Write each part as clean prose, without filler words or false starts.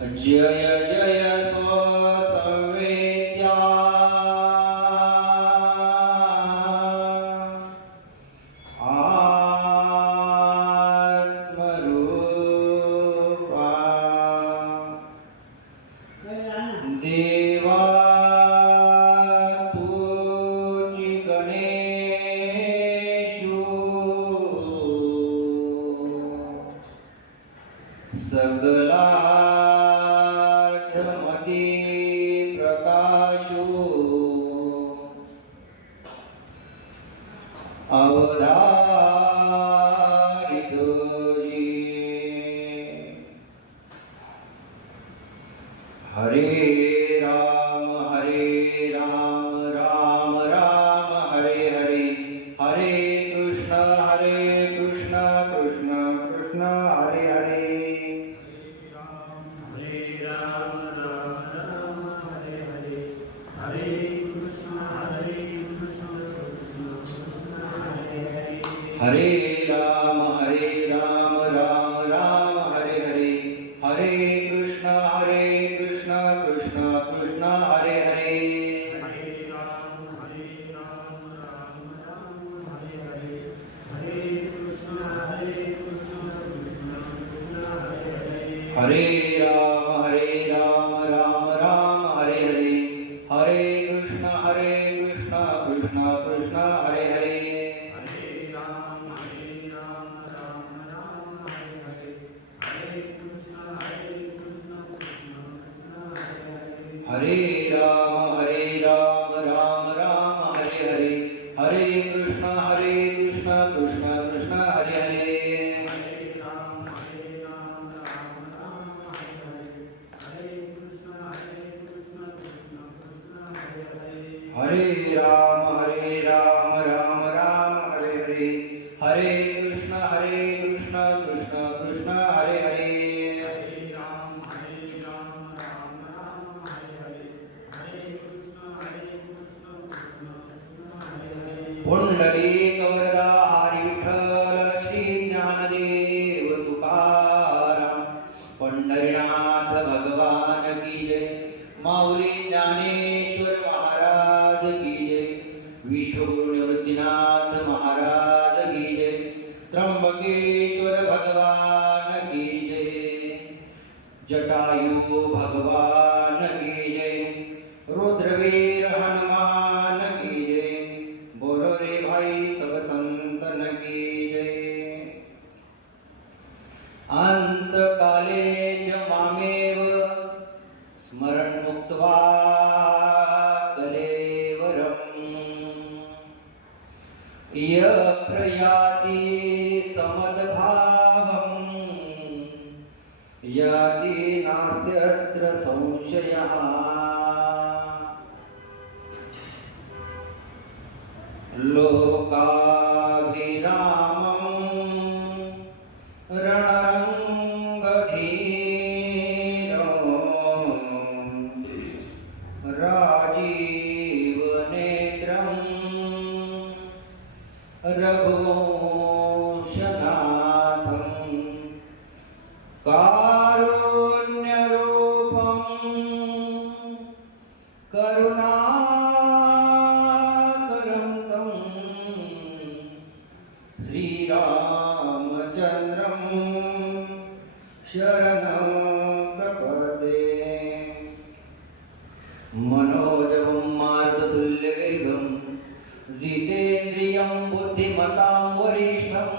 जय जय स्वसंवेद्या आत्मरूपा देवा तुझी गणेशु सगलार्थमती प्रकाशो अवधारित तुझी हरे राम राम राम हरे हरे हरे कृष्ण कृष्ण कृष्ण हरे हरे हरे राम राम राम हरे हरे हरे कृष्ण कृष्ण कृष्ण हरे हरे हरे राम राम राम हरे हरे हरे कृष्ण कृष्ण कृष्ण हरे हरे हरे राम राम हरे हरे हरे कृष्ण कृष्ण कृष्ण हरे हरे हरे राम राम हरे हरे हरे कृष्ण कृष्ण कृष्ण हरे हरे हरे राम राम हरे हरे हरे कृष्ण कृष्ण कृष्ण हरे हरे हरे राम राम हरे हरे हरे कृष्ण कृष्ण कृष्ण हरे हरे हरे राम राम हरे हरे हरे कृष्ण कृष्ण कृष्ण हरे हरे हरे राम राम हरे हरे हरे कृष्ण कृष्ण कृष्ण हरे हरे पुंडलीक वरदा हरी विठ्ठल श्री ज्ञानदेव तुकाराम पंढरीनाथ भगवान की जय माऊली ज्ञानेश्वर महाराज की जय विष्णु निवृत्तीनाथ महाराज की जय त्र्यंबकेश्वर भगवान की जय जटायु भगवान की जय रुद्रवीर हनुमान की जय बोलो रे भाई सब संतन की जय अंत काले च मामेव स्मरण मुक्त्वा कलेवरम् य प्रयाति समद्भावम् याति नास्त्यत्र संशयः लोकाभिरामम् रणरङ्गधीरो राजीवनेत्रम् रघुवंशनाथम् कारुण्यरूपम् करुणाकरं तं श्रीरामचन्द्रं शरणं प्रपद्ये मनोजवं मारुततुल्यवेगं जितेन्द्रियं बुद्धिमतां वरिष्ठं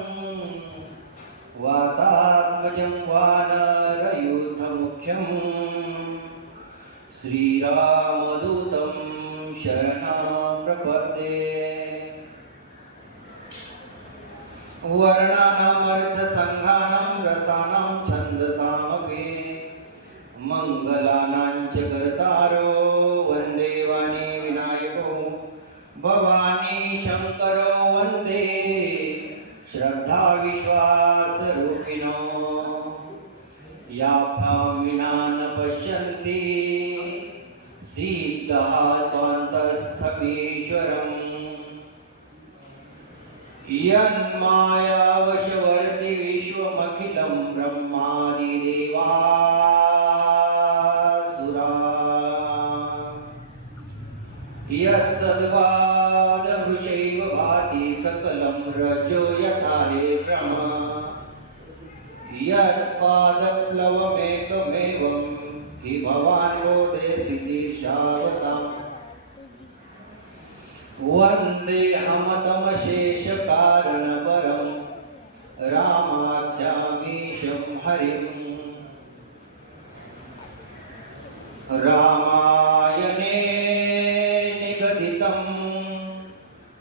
वातात्मजं वानरयूथमुख्यं श्रीरामदूतं शरणं प्रपद्ये वर्णानामर्थसङ्घानां रसानां छन्दसामपि मङ्गलानां च कर्तारो वन्दे वाणी विनायको भवानी शङ्करो वन्दे श्रद्धा विश्वासरूपिणो याभ्यां विना न पश्यन्ति सिद्धः स्वान्तस्थमीश्वरम् यन्मायावशवर्ति विश्वमखिलं ब्रह्मादिदेवा यत्पादप्लवमेकमेवं हि भवान् बोधयतीशावताम् वन्देऽहमतमशेषकारणपरं रामाख्यामीशं हरिम् रामायणे निगदितं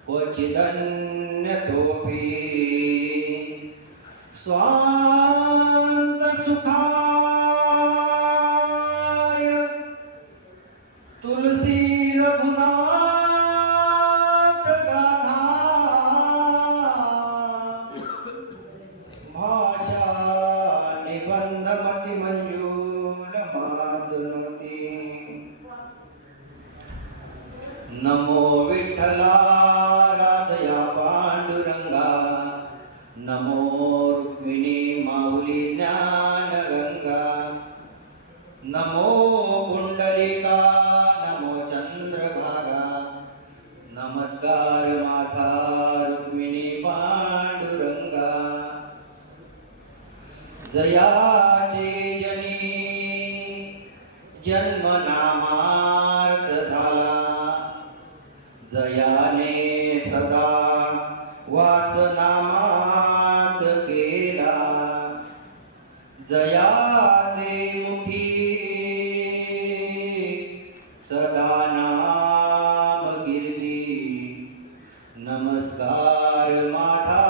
क्वचिदन्यतोऽपि स्वान्तसुखाय तुलसी रघुनाथ गाथा भाषा निबंधमति मंजूल मातुनुती नमो विठ्ठला राधया पांडुरंगा नमो रुक्मिणी माऊली ज्ञानगंगा नमो पुंडलिका नमो चंद्रभागा नमस्कार माता रुक्मिणी पांडुरंगा जयाचे जनी जन्म नामार्थ झाला जयाने सदा वास नामात केला जयाचे मुखी सदा नाम कीर्ती नमस्कार माता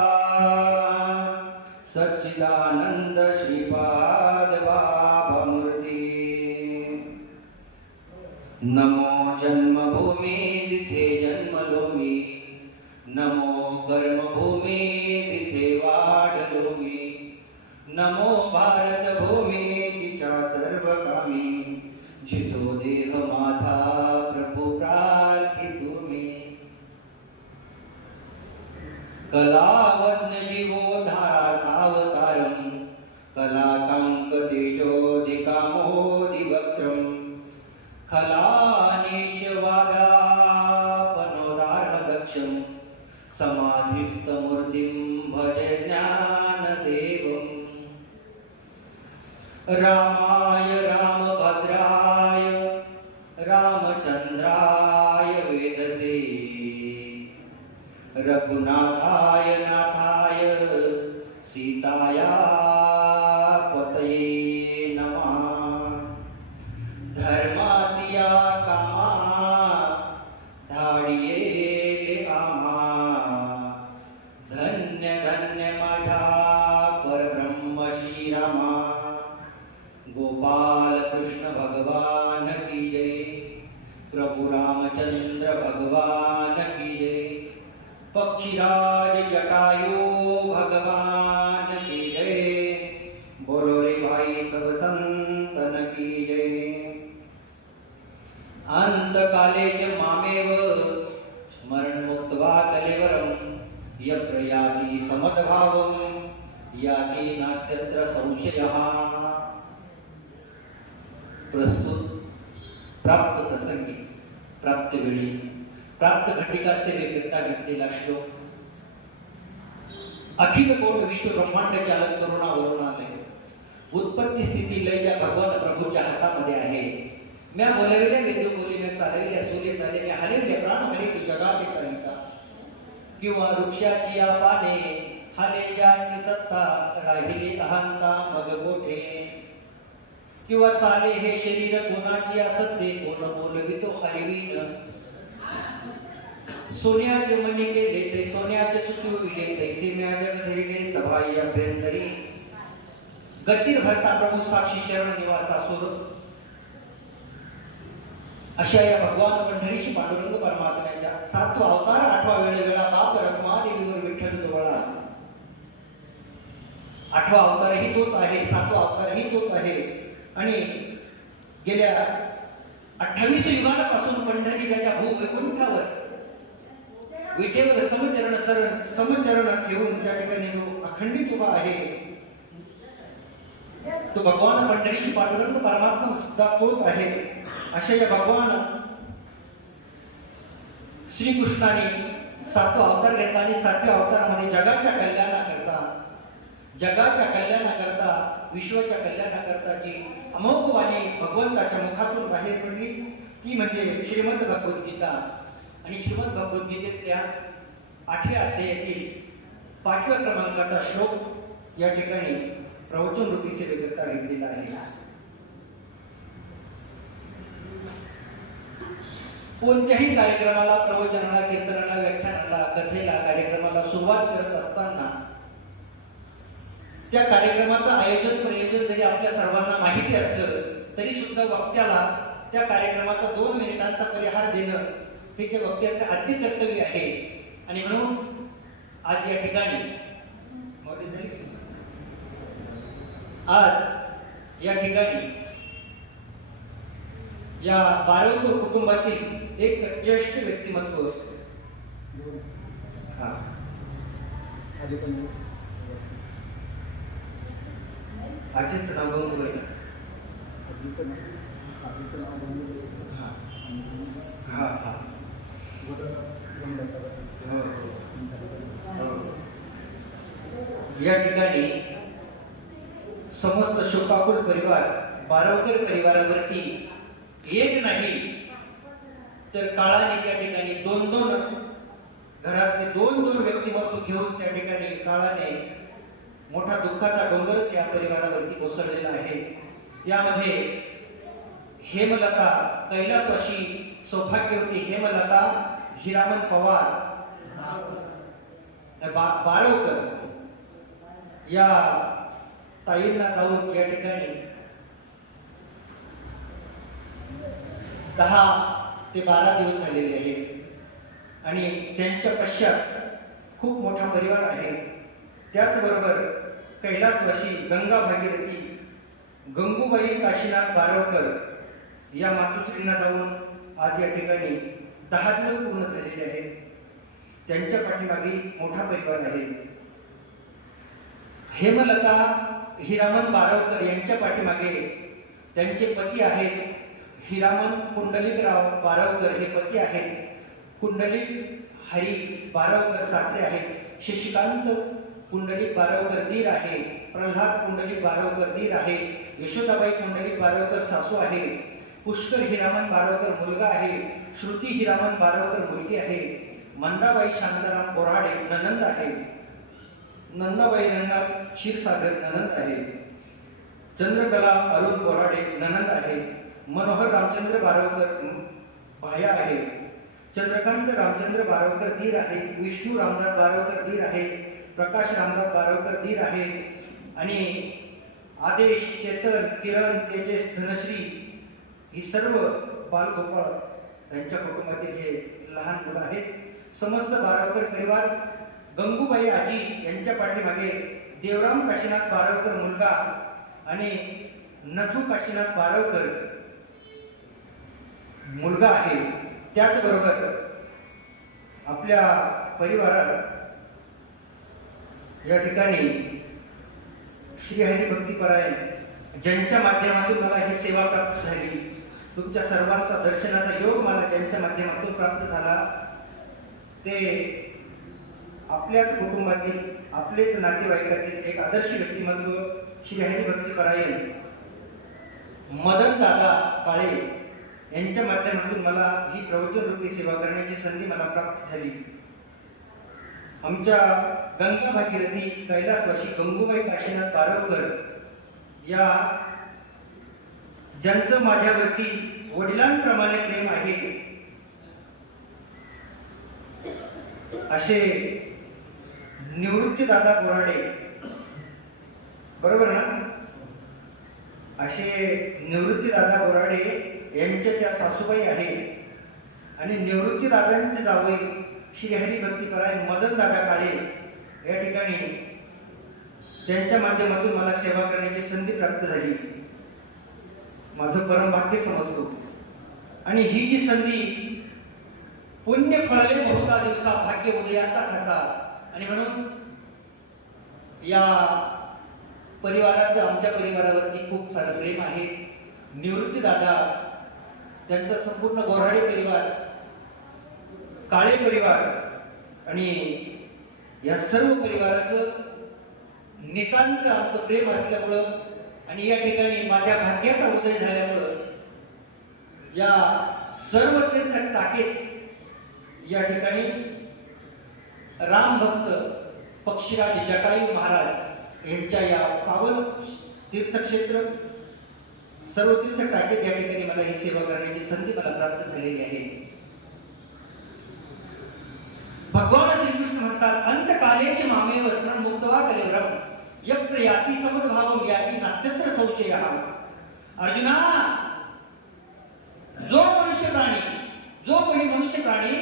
सच्चिदानंद श्रीपाद बाबा मूर्ती नमो जन्मभूमी जिथे जन्मलो मी नमो कर्मभूमी तिथे वाढलो मी नमो भारत भूमी तिच्या सर्व कामी जिथो देह माझा प्रभू प्रार्थितो मी कलावज्ञ जीवो धारावतारं कलाकांक तेजोदिकामोदिवक्त्रं खलानीशवादापनोदार्हदक्षं समाधिस्थमूर्तिं भज ज्ञानदेवम् रामाय रामभद्राय रामचंद्राय वेदसे रघुनाथाय नाथाय सीताया पतये नमः धर्मातिया कामा धाडिये आम्हा धन्य धन्य माझा परब्रह्म श्रीरामा गोपाल कृष्ण भगवान की जय प्रभु रामचंद्र भगवान की जय पक्षीराज जटायु भगवान की जय बोलो रे भाई सब संतन की जय अंतकाले च मामेव स्मरण मुक्त्वा कलेवरं यत्र याति समद्भावं याति नास्त्यत्र संशयः प्रस्तुत प्राप्त प्रसंगी प्राप्त वेळी प्राप्त घटिका सेवेकरिता घेतलेला श्लोक अखिल कोट विश्व ब्रह्मांड चालक करुणावरून आले उत्पत्ती स्थिती लय या भगवान प्रभूच्या हातामध्ये आहे म्या बोलविल्या वेदू बोली म्या चालविल्या सूर्य चाले म्या हलविल्या प्राण हले तू जगाते करिता किंवा वृक्षाची या पाने हाले ज्याची सत्ता राहिली अहंता मग गोठे किंवा चाले हे शरीर कोणाची असते कोण बोलवितो हरिवीन सोन्याचे मणी केले ते सोन्याचे सुचविले तैसे म्या जग धरिले सभाई अभ्यंतरी गतीर भरता प्रभू साक्षी शरण निवासा सुर अशा या भगवान पंढरीशी पांडुरंग परमात्म्याच्या 7वा अवतार 8वा वेळेला बाप रखमा देवीवर विठ्ठल जोडला 8वा अवतारही तोच आहे 7वा अवतारही तोच आहे आणि गेल्या 28 युगांपासून पंढरी त्याच्या भूवैकुंठावर विटेवर समचरण ठेवून त्या ठिकाणी जो अखंडित उभा आहे तो भगवान पंढरीची पांडुरंग परमात्मा सुद्धा तोच आहे अशा या भगवान श्रीकृष्णाने 7वा अवतार घेतला आणि 7व्या अवतारामध्ये जगाच्या कल्याणाकरता विश्वाच्या कल्याणाकरताची अमोघ वाणी भगवंताच्या मुखातून बाहेर पडली, ती म्हणजे श्रीमद भगवद्गीता. आणि श्रीमद भगवद्गीतेतल्या 8व्या अध्यायातील 5व्या क्रमांकाचा श्लोक या ठिकाणी प्रवचन रूपी सेवेकरता घेतलेला आहे. कोणत्याही कार्यक्रमाला, प्रवचनाला, कीर्तनाला, व्याख्यानाला, कथेला, कार्यक्रमाला सुरुवात करत असताना त्या कार्यक्रमाचं आयोजन प्रयोजन जरी आपल्या सर्वांना माहिती असलं तरी सुद्धा वक्त्याला त्या कार्यक्रमाचा 2 मिनिटांचा परिहार देणं हे त्या वक्त्याचे आद्य कर्तव्य आहे. आणि म्हणून आज या ठिकाणी आज या ठिकाणी या बारवकर कुटुंबातील एक ज्येष्ठ व्यक्तिमत्व अजित नाव गंगूबाई. या ठिकाणी समस्त शोकाकुल परिवार बारवकर परिवारावरती एक नाही तर काळाने त्या ठिकाणी 2-2 घरातले 2-2 व्यक्तिमत्व घेऊन त्या ठिकाणी काळाने मोठा दुःखाचा डोंगर त्या परिवारावरती कोसळलेला आहे. यामध्ये हेमलता, कैलासवासी सौभाग्यवती हेमलता हिरामन पवार बारवकर या ताईंना जाऊन या ठिकाणी 10 ते 12 दिवस झालेले आहेत. आणि त्यांच्या पश्चात खूप मोठा परिवार आहे. त्याचबरोबर कैलासवासी गंगा भागीरथी गंगूबाई काशीनाथ बारवकर या मातुश्रींना जाऊन आज या ठिकाणी 10 दिवस पूर्ण झालेले आहेत. त्यांच्या पाठीमागे मोठा परिवार आहे. हेमलता हिरामन बारवकर यांच्या पाठीमागे त्यांचे पती आहेत हिरामन कुंडलिकराव बारवकर हे पती आहेत. कुंडलिक हरी बारवकर सासरे आहेत. शशिकांत कुंडलिक बारवकर दीर आहे. प्रल्हाद कुंडलिक बारवकर दीर आहे. यशोदाबाई कुंडलिक बारवकर सासू आहे. पुष्कर हिरामन बारवकर मुलगा आहे. श्रुती हिरामन बारवकर मुलगी आहे. मंदाबाई शांताराम बोराडे ननंद आहे. नंदाबाई रंगनाथ क्षीरसागर ननंद आहे. चंद्रकला अरुण बोराडे ननंद आहे. मनोहर रामचंद्र बारवकर भाया आहे. चंद्रकांत रामचंद्र बारवकर दीर आहे. विष्णू रामदास बारवकर दीर आहे. प्रकाश रामदास बारवकर दीर आहे. आणि आदेश, चेतन, किरण, तेजस, धनश्री ही सर्व बालगोपाळ यांच्या कुटुंबातील हे लहान मुलं आहेत. समस्त बारवकर परिवार गंगूबाई आजी यांच्या पाठीमागे देवराम काशीनाथ बारवकर मुलगा आणि नथू काशीनाथ बारवकर मुलगा आहे. त्याचबरोबर आपल्या परिवारात या ठिकाणी श्री हरिभक्तीपरायण ज्यांच्या माध्यमातून मला ही सेवा प्राप्त झाली, तुमच्या सर्वांचा दर्शनाचा योग मला ज्यांच्या माध्यमातून प्राप्त झाला, ते आपल्याच कुटुंबातील आपलेच नातेवाईकातील एक आदर्श व्यक्तिमत्व श्री हरिभक्तीपरायण मदन दादा काळे यांच्या माध्यमातून मला ही प्रवचन रूपी सेवा करण्याची संधी मला प्राप्त झाली. आमच्या गंगा भागीरथी कैलासवासी गंगूबाई काशीनाथ बारवकर या ज्यांचं माझ्यावरती वडिलांप्रमाणे प्रेम आहे असे निवृत्ती दादा बोराडे, बरोबर ना, असे निवृत्ती दादा बोराडे यांच्या त्या सासूबाई आहेत. आणि निवृत्ती दादांचे जावई श्री हरिभक्तीपरायण मदन दादा काळे या ठिकाणी त्यांच्या माध्यमातून मला सेवा करण्याची संधी प्राप्त झाली. माझं परम भाग्य समजतो. आणि ही जी संधी पुण्य फळले बहुता दिवसा भाग्य उदयाचा ठसा. आणि म्हणून या परिवाराचं आमच्या परिवारावरती खूप सारं प्रेम आहे. निवृत्ती दादा, त्यांचा संपूर्ण बोराडे परिवार, काळे परिवार आणि या सर्व परिवाराचं नितांत आमचं प्रेम असल्यामुळं आणि या ठिकाणी माझ्या भाग्याचा उदय झाल्यामुळं या सर्व तीर्थ टाकेत या ठिकाणी राम भक्त पक्षीराज जटायू महाराज यांच्या या पावन तीर्थक्षेत्र सर्व तीर्थ टाकेत या ठिकाणी मला ही सेवा करण्याची संधी मला प्राप्त झालेली आहे. भगवान श्रीकृष्ण म्हणतात अंतकालेचे मामेव स्मरण मुक्तवा कलेवरम यत्र याती समद्भावम याती नास्त्यत्र संशयः. अर्जुना, जो कोणी मनुष्य प्राणी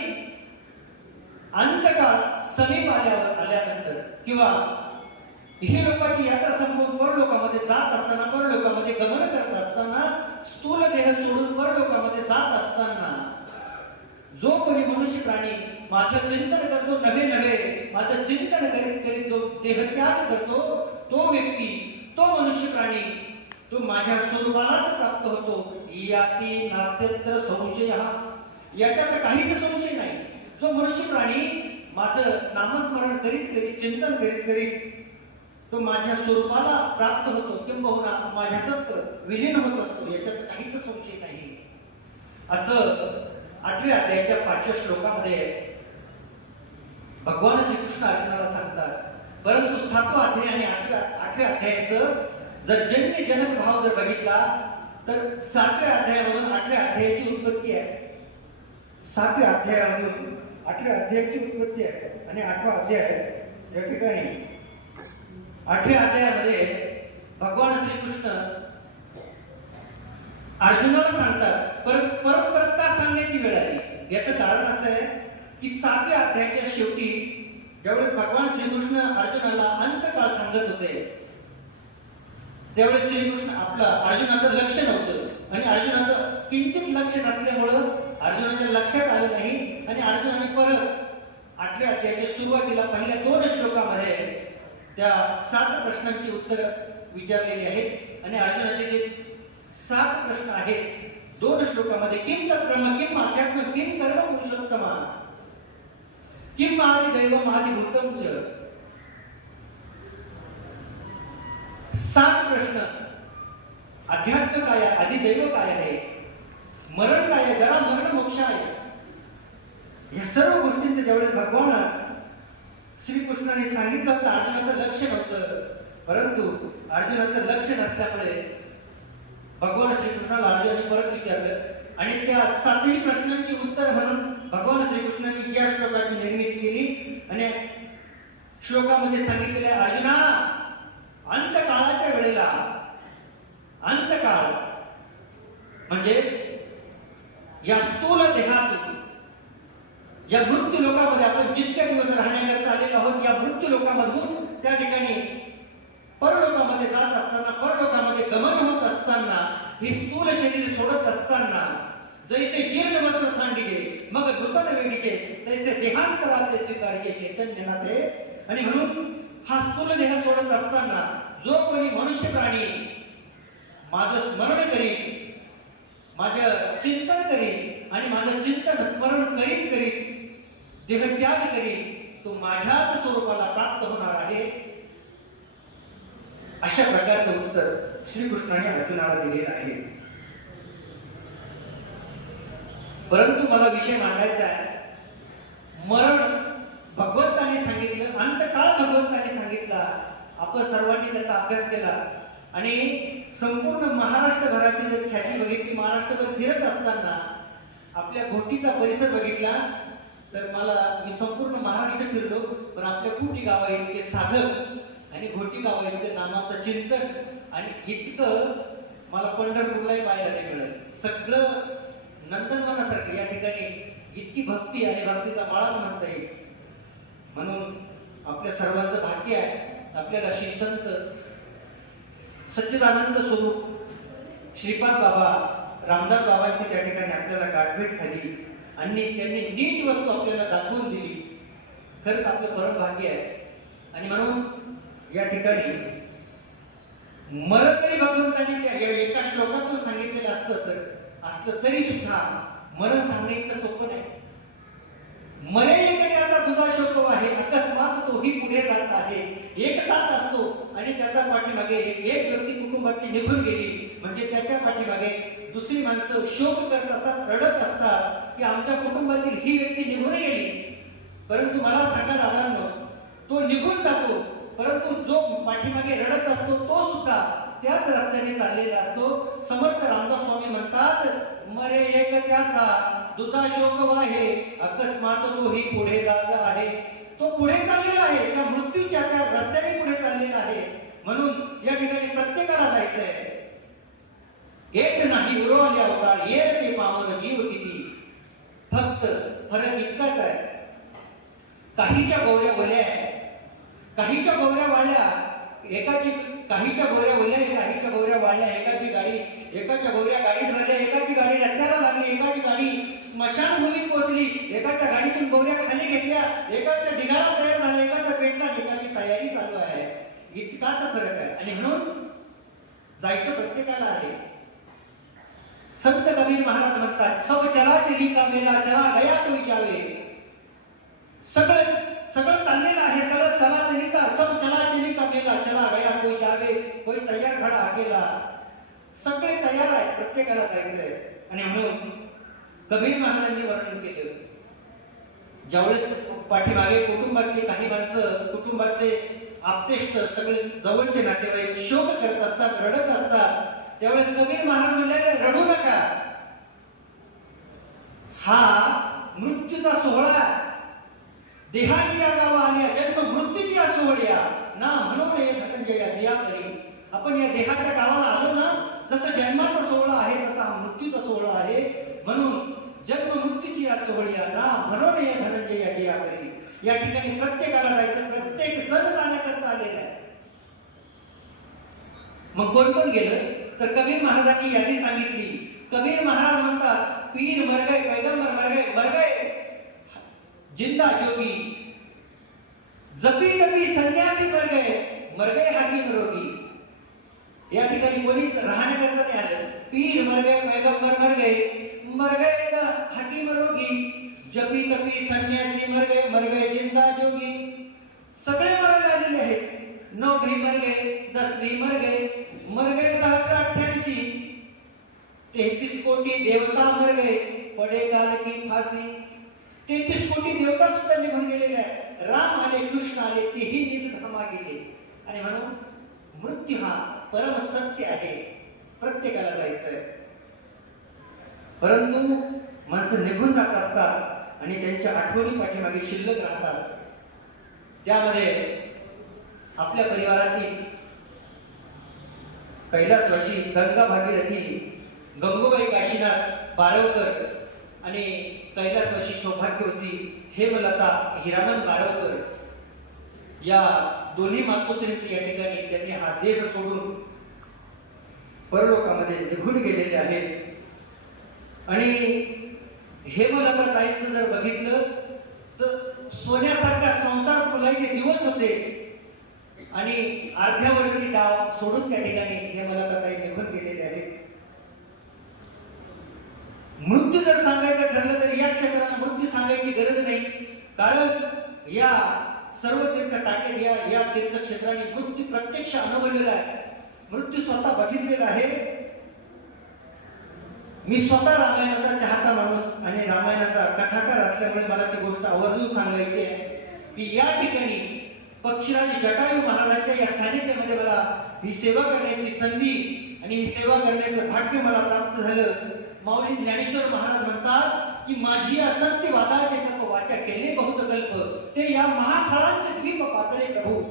अंतकाळ समीप आल्यानंतर किंवा ही लोकांची यात्रा संपून परलोकामध्ये जात असताना, परलोकामध्ये गमन करत असताना, स्थूल देह सोडून परलोकामध्ये जात असताना जो कोणी मनुष्य प्राणी माझं चिंतन करतो, नव्हे माझं चिंतन करीत जो देहत्याग करतो, तो व्यक्ती, तो मनुष्य प्राणी तो माझ्या स्वरूपालाच प्राप्त होतो. याती नास्त्यत्र संशयः. याच्यात काहीच संशय नाही. जो मनुष्य प्राणी माझं नामस्मरण करीत चिंतन करीत तो माझ्या स्वरूपाला प्राप्त होतो, किंबहुना माझ्यातच विलीन होत असतो. याच्यात काहीच संशय नाही. असं 8व्या अध्यायाच्या 5व्या श्लोकामध्ये भगवान श्रीकृष्ण अर्जुनाला सांगतात. परंतु 7वा अध्याय आणि 8व्या अध्यायाचं जर जन्य जनक भाव जर बघितला तर 7व्या अध्यायामधून 8व्या अध्यायाची उत्पत्ती आहे. 7व्या अध्यायामधून 8व्या अध्यायाची उत्पत्ती आहे आणि 8वा अध्याय या ठिकाणी 8व्या अध्यायामध्ये भगवान श्रीकृष्ण अर्जुनाला सांगतात. परत का सांगण्याची वेळ आली. याचं कारण असं आहे की 7व्या अध्यायाच्या शेवटी ज्यावेळेस भगवान श्रीकृष्ण अर्जुनाला अंतकाळ सांगत होते त्यावेळेस श्रीकृष्ण अर्जुनाचं लक्ष नव्हतं आणि अर्जुनाचं किंचित लक्ष नसल्यामुळं अर्जुनाच्या लक्षात आलं नाही आणि अर्जुनाने परत 8व्या अध्यायाच्या सुरुवातीला पहिल्या 2 श्लोकामध्ये त्या 7 प्रश्नांची उत्तर विचारलेली आहेत आणि अर्जुनाचे जे 7 प्रश्न आहेत 2 श्लोकामध्ये किम ब्रह्म किम अध्यात्म किम कर्म पुरुषोत्तमा किम आदिदैवम आदिभूतम च. 7 प्रश्न. अध्यात्म काय आहे, अधिदैव काय आहे, मरण काय आहे, जरा मरण मोक्ष आहे. या सर्व गोष्टींचं ज्यावेळेस भगवान श्रीकृष्णाने सांगितलं होतं अर्जुनाचं लक्ष नव्हतं. परंतु अर्जुनाचं लक्ष नसल्यामुळे भगवान श्रीकृष्णाला अर्जुनाने परत विचारलं आणि त्या 7ही प्रश्नांची उत्तर म्हणून भगवान श्रीकृष्णाने या श्लोकाची निर्मिती केली आणि श्लोकामध्ये सांगितलेले अर्जुना, अंतकाळाच्या वेळेला, अंतकाळ म्हणजे या स्थूल देहातून या मृत्यू लोकामध्ये आपण जितक्या दिवस राहण्याकरता आलेलो आहोत या मृत्यू लोकामधून त्या ठिकाणी परलोकामध्ये जात असताना, परलोकामध्ये गमन होत असताना, हे स्थूल शरीर सोडत असताना जैसे जीर्ण वस्त्र सांडिले मग नूतन वेडीचे तैसे देहांतराचे स्वीकार्य चैतन्यनाथे. आणि म्हणून हा स्थूल देह सोडत असताना जो कोणी मनुष्य प्राणी माझं स्मरण करीत, माझं चिंतन करीत आणि माझं चिंतन स्मरण करीत देहत्याग करीत तो माझ्याच स्वरूपाला प्राप्त होणार आहे. अशा प्रकारचं उत्तर श्रीकृष्णाने अर्जुनाला दिलेलं आहे. परंतु मला विषय मांडायचा आहे. मरण भगवंताने सांगितलं, अंतकाळ भगवंताने सांगितला. आपण सर्वांनी त्याचा अभ्यास केला आणि संपूर्ण महाराष्ट्रभराची जर ख्याती बघितली, महाराष्ट्रभर फिरत असताना आपल्या घोटीचा परिसर बघितला तर मी संपूर्ण महाराष्ट्र फिरलो, पण आपल्या कुटी गावा इतके साधक आणि घोटी गावा इतके नामाचं चिंतन आणि इतकं मला पंढरपूरलाही पाहायला नाही मिळालं. सगळं नंदनवनासारखं या ठिकाणी इतकी भक्ती आणि भक्तीचा माळा म्हणता येईल. म्हणून आपल्या सर्वांचं भाग्य आहे आपल्याला श्री संत सच्चिदानंद स्वरूप श्रीपाद बाबा रामदास बाबांची त्या ठिकाणी आपल्याला गाठभेट झाली आणि त्यांनी नीच वस्तू आपल्याला दाखवून दिली. खरंच आपलं परम भाग्य आहे. आणि म्हणून या ठिकाणी मरण तरी भगवंतांनी त्या एका श्लोकातून सांगितलेलं असलं तरी सुद्धा मरण सांगणे इतकं सोपं नाही. मरे एकट्याचा दुधाशोक आहे, अकस्मात तोही पुढे जात आहे. एक जात असतो आणि त्याच्या पाठीमागे एक व्यक्ती कुटुंबातली निघून गेली म्हणजे त्याच्या पाठीमागे दुसरी माणसं शोक करत असतात, रडत असतात की आमच्या कुटुंबातील ही व्यक्ती निघून गेली. परंतु मला सांगा दादांनो, तो निघून जातो परंतु जो पाठीमागे रडत असतो तो सुद्धा त्याच रस्त्याने चाललेला असतो. समर्थ रामदास स्वामी म्हणतात, मरे एक त्याचा दुधाशोक वाहे, अकस्मात तोही पुढे जात आहे. तो पुढे चाललेला आहे, त्या मृत्यूच्या त्या रस्त्याने पुढे चाललेला आहे. म्हणून या ठिकाणी प्रत्येकाला जायचंय. एक नाही उरवले अवतार, येर ते पावन जीव किती. फक्त फरक इतकाच आहे, काहीच्या गौऱ्या बोल्या, काहीच्या गौऱ्या वाळल्या, काहीच्या गौऱ्या बोलल्या, काहीच्या गौऱ्या वाळल्या. एकाच्या गौऱ्या गाडीत भरल्या, एकाची गाडी रस्त्याला लागली, एकाची गाडी स्मशानभूमीत पोहोचली, एकाच्या गाडीतून गौऱ्या खाली घेतल्या, एकाच्या ढिगारा तयार झाला, एकाच्या पेटला, एकाची तयारी चालू आहे. इतकाच फरक आहे. आणि म्हणून जायचं प्रत्येकाला आहे. संत कबीर महाराज म्हणतात, सब चला चली का मेला, चला गया कोई जावे. सगळं चाललेलं आहे, सगळं चला चली का, सब चला चली का मेला, चला गया कोई जावे. कोई तयार खडा अकेला. सगळे तयार आहे, प्रत्येकाला जायचंय. आणि म्हणून कबीर महाराजांनी वर्णन केलं, ज्यावेळेस पाठीमागे कुटुंबातले काही माणसं, कुटुंबातले आप्तेष्ट, सगळे जवळचे नातेवाईक शोक करत असतात, रडत असतात, त्यावेळेस कबीर महाराज म्हणले, रडू नका. हा मृत्यूचा सोहळा, देहाची या गावा आल्या, जन्म मृत्यूची या सोहळ्या ना म्हणून हे धनंजया दिया करी. आपण या देहाच्या गावाला आलो ना, जसं जन्माचा सोहळा आहे तसा मृत्यूचा सोहळा आहे. म्हणून जन्म मृत्यूची या सोहळ्या ना म्हणून हे धनंजया दिया करी. या ठिकाणी प्रत्येकाला जायचं, प्रत्येक जण जाण्याकरता आलेला आहे. मग कोण कोण गेलं तर कबीर महाराजांनी यादी सांगितली. कबीर महाराज म्हणतात, पीर मर गए, पैगंबर मर गए, जिंदा जोगी, जपी जपी संन्यासी मर गए हाकीम रोगी. या ठिकाणी कोणीच राहण्याकरता नाही आलं. पीर मर गए, पैगंबर मर गए हाकीम रोगी, जपी तपी संन्यासी मर गए जिंदा जोगी. सगळे मरायला आलेले आहेत. 9 भी मर गए, 10 भी मर गए 788. 33 कोटी देवता मर गए, पडे काल की फासी. 33 कोटी देवता सुद्धा निघून गेलेले आहेत. राम आले, कृष्ण आले, तेही निज धामा गेले. आणि म्हणून मृत्यू हा परम सत्य आहे, प्रत्येकाला जायचंय. परंतु माणसं निघून जात असतात आणि त्यांच्या आठवणी पाठीमागे शिल्लक राहतात. त्यामध्ये आपल्या परिवारातील कैलासवासी गंगा भागीरथी, गंगूबाई काशीनाथ बारवकर आणि कैलासवासी सौभाग्यवती हेमलता हिरामन बारवकर या दोन्ही मातोश्रींचे या ठिकाणी त्यांनी हा देह सोडून परलोकामध्ये निघून गेलेले आहेत. आणि हेमलता ताईंचं जर बघितलं तर सोन्यासारखा संसार फुलायचे दिवस होते आणि अर्ध्यावरती डाव सोडून त्या ठिकाणी हेमलता ताई निघून गेलेले आहेत. मृत्यू जर सांगायचं ठरलं तर या क्षेत्राला मृत्यू सांगायची गरज नाही, कारण या सर्व तीर्थ टाकेत या तीर्थक्षेत्राने मृत्यू प्रत्यक्ष अनुभवलेला आहे. मृत्यू स्वतः बघितलेला आहे. मी स्वतः रामायणाचा चाहता माणूस आणि रामायणाचा कथाकार असल्यामुळे मला ती गोष्ट आवर्जून सांगायची आहे की या ठिकाणी पक्षीराज जटायू महाराजांच्या या सानिध्यामध्ये मला ही सेवा करण्याची संधी आणि ही सेवा करण्याचं भाग्य मला प्राप्त झालं. माऊली ज्ञानेश्वर महाराज म्हणतात की माझी या सत्यवादाचे तप वाचा केले बहुत कल्प, ते या महाफळांचे द्वीप पातळे प्रभू.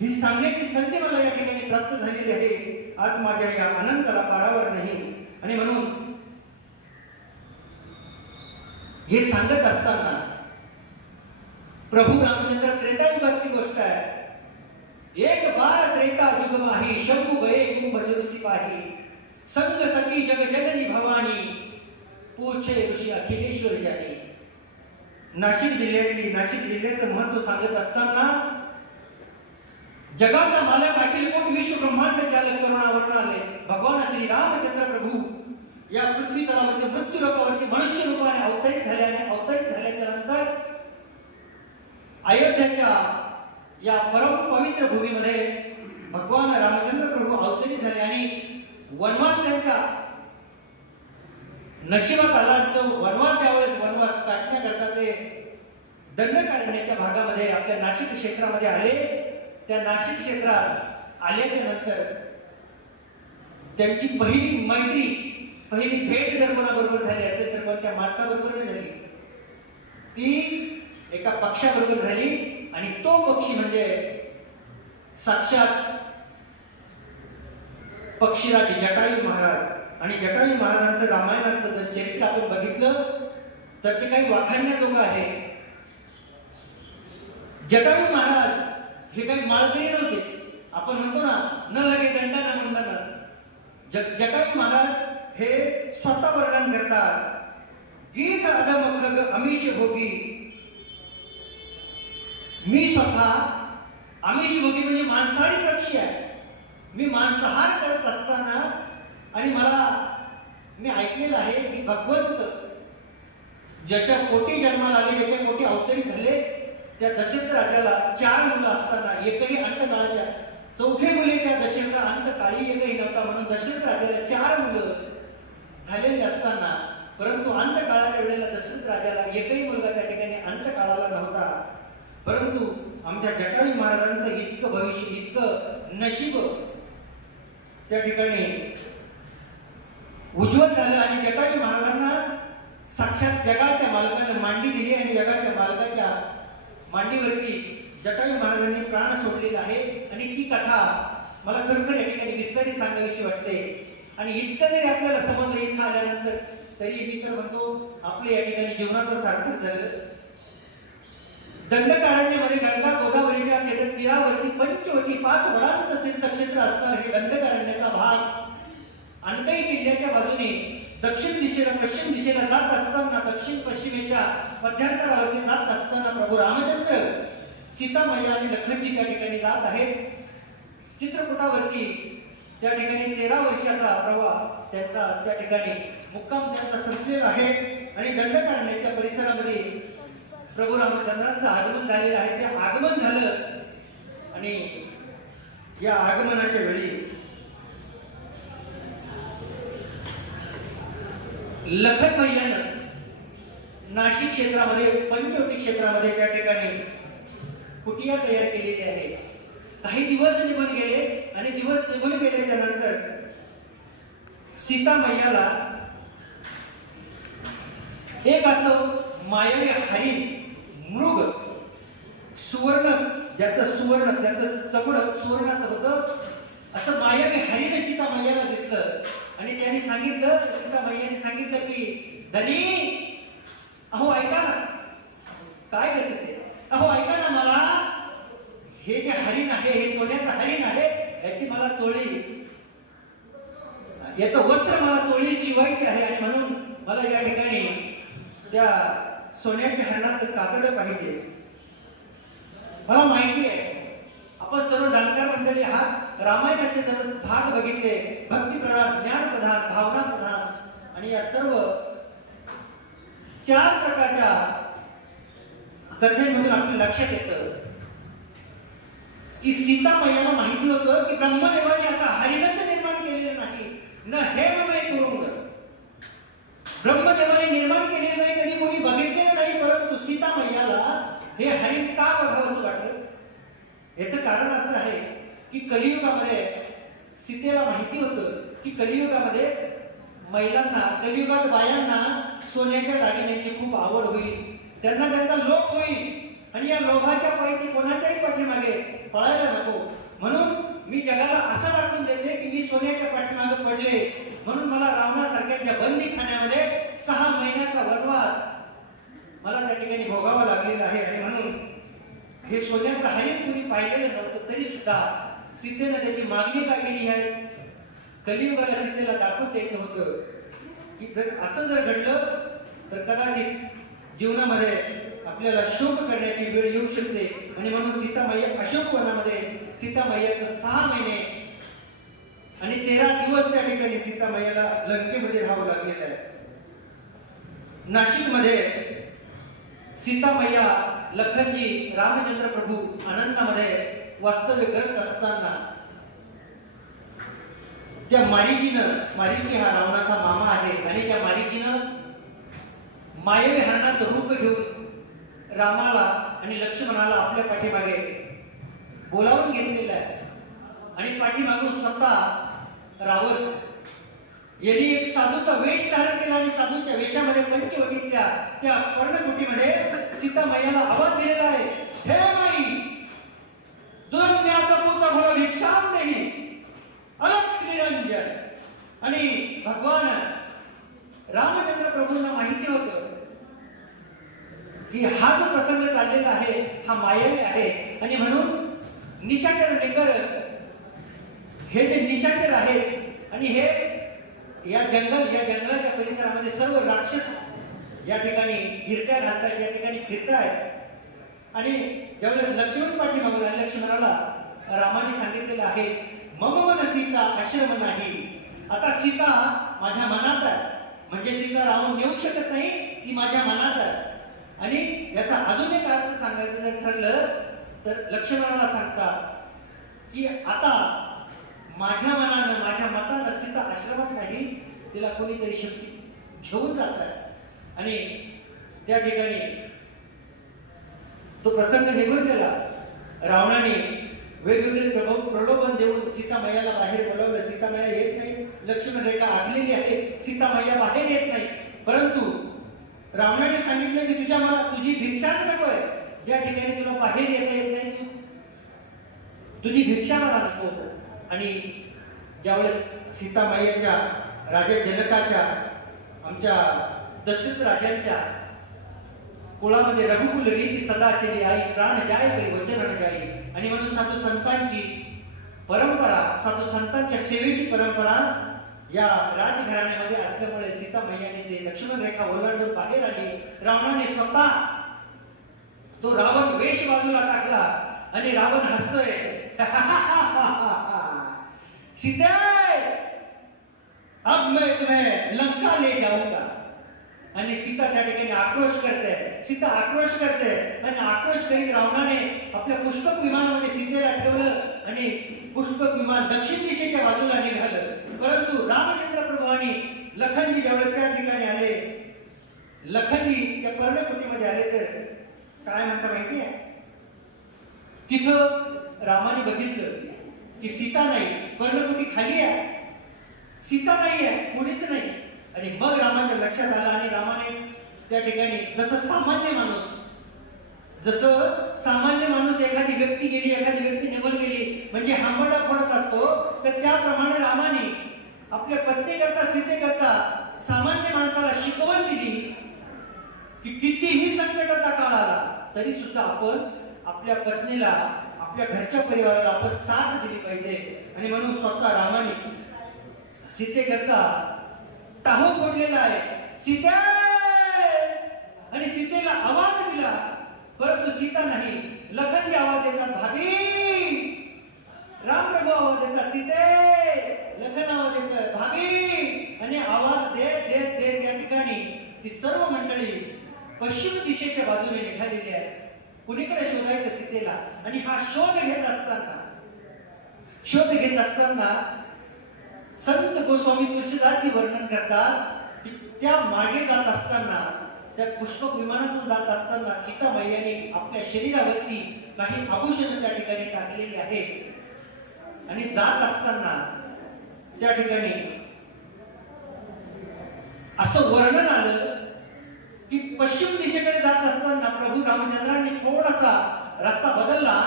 ही सांगण्याची संधी मला या ठिकाणी प्राप्त झालेली आहे. आज माझ्या या अनंताला पारावर नाही. आणि म्हणून हे सांगत असताना प्रभू रामचंद्र त्रेतायुगाची गोष्ट आहे. एक बार त्रेता युग माही, शंभू गए कुंभ सिपाही, संग सती जग जननी भवानी, पूछे ऋषी अखिलेश्वर जानी. नाशिक जिल्ह्याचं महत्व सांगत असताना जगाचा मालक अखिल कोट विश्व ब्रह्मांड चालक करुणावरून आले भगवान श्री रामचंद्र प्रभू या पृथ्वी तलावरती मृत्यू लोकावरती मनुष्य रूपाने अवतरित झाल्याच्या नंतर अयोध्याच्या या परम पवित्र भूमीमध्ये भगवान रामचंद्र प्रभू अवतरित झाले आणि वनवास त्यांच्या नशिबात आला. तो वनवास त्यावेळेस वनवास काटण्याकरता ते दंडकारण्याच्या भागामध्ये आपल्या नाशिक क्षेत्रामध्ये आले. त्या नाशिक क्षेत्रात आल्याच्या नंतर त्यांची पहिली मैत्री, पहिली भेट जर कोणाबरोबर झाली असेल तर कोणत्या माणसाबरोबर नाही झाली, ती एका पक्षाबरोबर झाली. आणि तो पक्षी म्हणजे साक्षात पक्षीराज जटायू महाराज. आणि जटायू महाराजांचं रामायणातलं जर चरित्र आपण बघितलं तर ते काही वाखाणण्याजोगं आहे. जटायू महाराज हे काही माळकरी नव्हते. आपण म्हणतो ना, न लगे दंडा न मुंडन. जटायू महाराज हे स्वतः वर्णन करतात. गीत अदम अमिष भोगी, मी स्वतः आमिष भोगी म्हणजे मांसाहारी पक्षी आहे. मी मांसाहार करत असताना आणि मी ऐकलेलं आहे की भगवंत ज्याच्या पोटी जन्माला आले, ज्याच्या पोटी अवतरित झाले, त्या दशरथ राजाला 4 मुलं असताना एकही अंतकाळाच्या 4थी मुले त्या दशरथ अंतकाळी एकही नव्हता. म्हणून दशरथ राजाला 4 मुलं झालेली असताना, परंतु अंतकाळाच्या वेळेला दशरथ राजाला एकही मुलगा त्या ठिकाणी अंतकाळाला नव्हता. परंतु आमच्या जटायू महाराजांचं इतकं भविष्य, इतकं नशीब त्या ठिकाणी उज्ज्वल झालं. आणि जटायू महाराजांना साक्षात जगाच्या मालकाने मांडी दिली आणि जगाच्या मालकाच्या मांडीवरती जटायू महाराजांनी प्राण सोडलेला आहे. आणि ती कथा मला खरोखर या ठिकाणी विस्तारित सांगावीशी वाटते. आणि इतकं जरी आपल्याला समजलं इथं आल्यानंतर, तरी मी तर म्हणतो आपल्या या ठिकाणी जीवनाचं सार्थक झालं. दंडकारण्यामध्ये गंगा गोदावरीच्या तीरावरती पंचवटी 5 वडांचं तीर्थक्षेत्र असणार हे दंडकारण्याचा भाग. अनकई किल्ल्याच्या बाजूने दक्षिण दिशेला, पश्चिम दिशेला जात असताना, दक्षिण पश्चिमेच्या मध्यांतरावरती जात असताना प्रभू रामचंद्र, सीतामाया आणि लखनजी त्या ठिकाणी जात आहेत. चित्रकूटावरती त्या ठिकाणी 13 वर्षाचा प्रवाह त्यांचा त्या ठिकाणी मुक्काम त्यांचा संपलेला आहे. आणि दंडकारण्याच्या परिसरामध्ये प्रभू रामचंद्रांचं आगमन झालेलं आहे. ते आगमन झालं आणि या आगमनाच्या वेळी लखनमय्यानं नाशिक क्षेत्रामध्ये, पंचवटी क्षेत्रामध्ये त्या ठिकाणी कुटिया तयार केलेली आहे. काही दिवस निघून गेले आणि दिवस निघून गेल्याच्या नंतर सीतामय्याला एक असं मायावी हरिण, मृग, सुवर्ण, ज्याचं चमड सुवर्णाचं होतं, असं मायावी हरिण सीतामय्याला दिसलं. आणि त्यांनी सांगितलं, सीतामय्याने सांगितलं की धनी, अहो ऐका ना. काय कसं ते? अहो ऐका ना, मला हे जे हरिण आहे, हे सोन्याचं हरिण आहे, याची मला चोळी, याचं वस्त्र मला चोळी शिवायची आहे. आणि म्हणून मला या ठिकाणी त्या सोन्याच्या हरणाचं कातडं पाहिजे. मला माहिती आहे आपण सर्व जाणकार मंडळी आहात. रामायणाचे जर भाग बघितले, भक्तिप्रधान, ज्ञानप्रधान, भावनाप्रधान, आणि या सर्व 4 प्रकारच्या कथेमधून आपल्या लक्षात येतं की सीतामय्याला माहिती होतं की ब्रह्मदेवाने असा हरिणाचं निर्माण केलेलं नाही. न हे करून ब्रह्मदेवाने निर्माण केलेलं नाही, कधी कोणी बघितलेलं नाही. परंतु सीतामय्याला हे हरिण का बघावंसं वाटलं? याचं कारण असं आहे की कलियुगामध्ये सीतेला माहिती होतं की कलियुगामध्ये महिलांना, कलियुगात बायांना सोन्याच्या दागिन्यांची खूप आवड होईल, त्यांना त्यांचा लोभ होईल. आणि या लोभाच्या पायी ते कोणाच्याही पाठीमागे पळायला नको. म्हणून मी जगाला असं दाखवून देते की मी सोन्याच्या पाठीमागे पडले, म्हणून मला रावणासारख्यांच्या बंदीखान्यामध्ये 6 महिन्याचा वनवास मला त्या ठिकाणी भोगावा लागलेला आहे. आणि म्हणून हे सोन्याचं हरिण कुणी पाहिलेलं नव्हतं, तरी सुद्धा सीतेनं त्याची मागणी का केली आहे? कलियुगाला सीतेला दाखवून द्यायचं होतं की जर असं जर घडलं तर कदाचित जीवनामध्ये आपल्याला शोक करण्याची वेळ येऊ शकते. आणि म्हणून सीतामय्या अशोक वनामध्ये सीतामय्याचं 6 महिने आणि 13 दिवस त्या ठिकाणी सीतामय्याला लंकेमध्ये राहावं लागलेलं आहे. नाशिकमध्ये सीतामय्या लखनजी रामचंद्र प्रभू अनंतामध्ये वास्तव्य करत असताना त्या मारीची हा रावणाचा मामा आहे आणि त्या मारीजीनं मायवी हरणाचं रूप घेऊन रामाला आणि लक्ष्मणाला आपल्या पाठीमागे बोलावून घेतलेलं आहे आणि पाठीमागून स्वतः रावण यांनी एक साधूचा वेश धारण केला आणि साधूच्या वेशामध्ये पंचवटीतल्या त्या पर्णकुटीमध्ये सीता मैयाला आवाज दिलेला आहे, हे माई दुर्ज्ञात पुत्र भलो भिक्षाम देही अलख निरंजन. आणि भगवान रामचंद्र प्रभूंना माहिती होतं की हा जो प्रसंग चाललेला आहे हा मायावी आहे आणि म्हणून निशाचर नेकर हे जे निशाचर आहेत आणि हे या जंगलाच्या परिसरामध्ये सर्व राक्षस या ठिकाणी गिरट्या घालतायत, या ठिकाणी फिरतायत आणि ज्यावेळेस लक्ष्मण पाठीमागून आणि लक्ष्मणाला रामाने सांगितलेलं आहे मम मन सीता आश्रम नाही. आता सीता माझ्या मनात आहे, म्हणजे सीता राहून येऊ शकत नाही, ती माझ्या मनात आहे. आणि याचा अजून एक अर्थ सांगायचं जर ठरलं तर लक्ष्मणाला सांगतात की आता माझ्या मनानं माझ्या मतानं सीता आश्रमात नाही, तिला कोणीतरी शक्ती घेऊन जात आहे. आणि त्या ठिकाणी तो प्रसंग निघून गेला. रावणाने वेगवेगळे प्रलोभन देऊन सीता मैयाला बाहेर बोलावलं. सीता मैया येत नाही, लक्ष्मण रेखा आखलेली आहे, सीता मैया बाहेर येत नाही. परंतु रावणाने सांगितलं की तुझी भिक्षा नको आहे, ज्या ठिकाणी तुला बाहेर येता येत नाही तुझी भिक्षा मला नको. आणि ज्यावेळेस सीता मैयाच्या राजा जनकाच्या आमच्या दशरथ राजांच्या कुळामध्ये रघुकुल रीती सदा केली आई प्राण जाय परी वचन न जाई. आणि म्हणून साधू संतांची परंपरा, साधू संतांच्या सेवेची परंपरा या राजघराण्यामध्ये असल्यामुळे सीता मैयाने ते लक्ष्मण रेखा ओलांडून बाहेर आली. रावणाने स्वतः तो रावण वेश बाजूला टाकला आणि रावण हसतोय सीते अब मैं तुम्हें लंका ले जाऊंगा. आणि सीता त्या ठिकाणी आक्रोश करते, सीता आक्रोश करते आणि आक्रोश करीत रावणाने आपल्या पुष्पक विमानामध्ये सीतेला ठेवलं आणि पुष्पक विमान दक्षिण दिशेच्या बाजूला निघालं. परंतु रामचंद्र प्रभू आणि लखनजी ज्यावेळेस त्या ठिकाणी आले, लखनजी त्या पर्णकुटीमध्ये आले तर काय म्हणता माहिती आहे, तिथं रामाने बघितलं की सीता नाही, पर्णकुटी खाली आहे, सीता नाही आहे, कोणीच नाही. आणि मग रामाच्या लक्षात आलं आणि रामाने त्या ठिकाणी जसं सामान्य माणूस एखादी व्यक्ती गेली, एखादी व्यक्ती निघून गेली म्हणजे हांबडा फोडत असतो, तर त्याप्रमाणे रामाने आपल्या पत्नीकरता सीतेकरता सामान्य माणसाला शिकवण दिली की कितीही संकटाचा काळ आला तरी सुद्धा आपण आपल्या पत्नीला, आपल्या घरच्या परिवाराला आपण साथ दिली पाहिजे. आणि म्हणून स्वतः रामाने सीतेकरता टाहो फोडलेला आहे, सीता, आणि सीतेला आवाज दिला. परंतु सीता नाही, लखनजी आवाज देतात भाभी, राम प्रभू आवाज देतात सीते, लखन आवाज देतात भाभी. आणि आवाज देत देत देत या ठिकाणी ती सर्व मंडळी पश्चिम दिशेच्या बाजूने निघालेली आहे. कुणीकडे शोधायचं सीतेला. आणि हा शोध घेत असताना संत गोस्वामी तुलसीदासजी वर्णन करतात की त्या मागे जात असताना, त्या पुष्पक विमानातून जात असताना सीता मैयाने आपल्या शरीरावरती काही आभूषण त्या ठिकाणी टाकलेली आहे. आणि जात असताना त्या ठिकाणी असं वर्णन आलं की पश्चिम दिशेकडे जात असताना प्रभू रामचंद्रांनी थोडासा रस्ता बदलला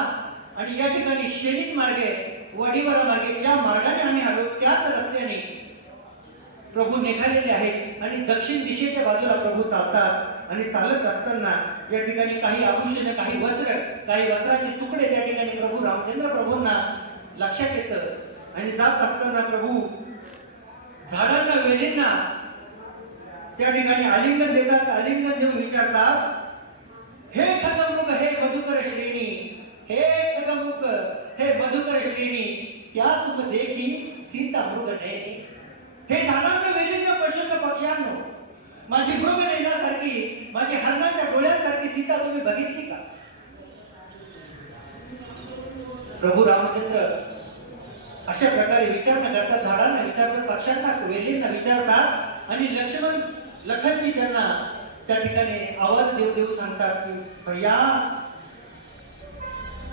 आणि या ठिकाणी शनिक मार्गे, वडीवरा मार्गे ज्या मार्गाने आम्ही आलो त्याच रस्त्याने प्रभू निघालेले आहेत. आणि दक्षिण दिशेच्या बाजूला प्रभू चालतात. आणि चालत असताना या ठिकाणी काही आभूषण, काही वस्त्राचे तुकडे त्या ठिकाणी प्रभू रामचंद्र प्रभूंना लक्षात येतं. आणि जात असताना प्रभू झाडांना, वेलींना त्या ठिकाणी आलिंगन देतात. आलिंगन देऊन विचारतात, हे खगमुख, हे मधुकर श्रेणी, हे खगमुख, हे मधुकर श्रेणी, क्या तुम देखी सीता मृग नयनी. हे झाडांना, वेलींना, पशूंना, पक्ष्यांनो, माझी मृग नयनासारखी, माझी हरणाच्या डोळ्यांसारखी सीता तुम्ही बघितली का? प्रभू रामचंद्र अशा प्रकारे विचार न करता झाडांना विचारतात, पक्ष्यांना वेलींना विचारतात आणि लखनजी त्यांना त्या ठिकाणी आवाज देऊ देऊ सांगतात की भैया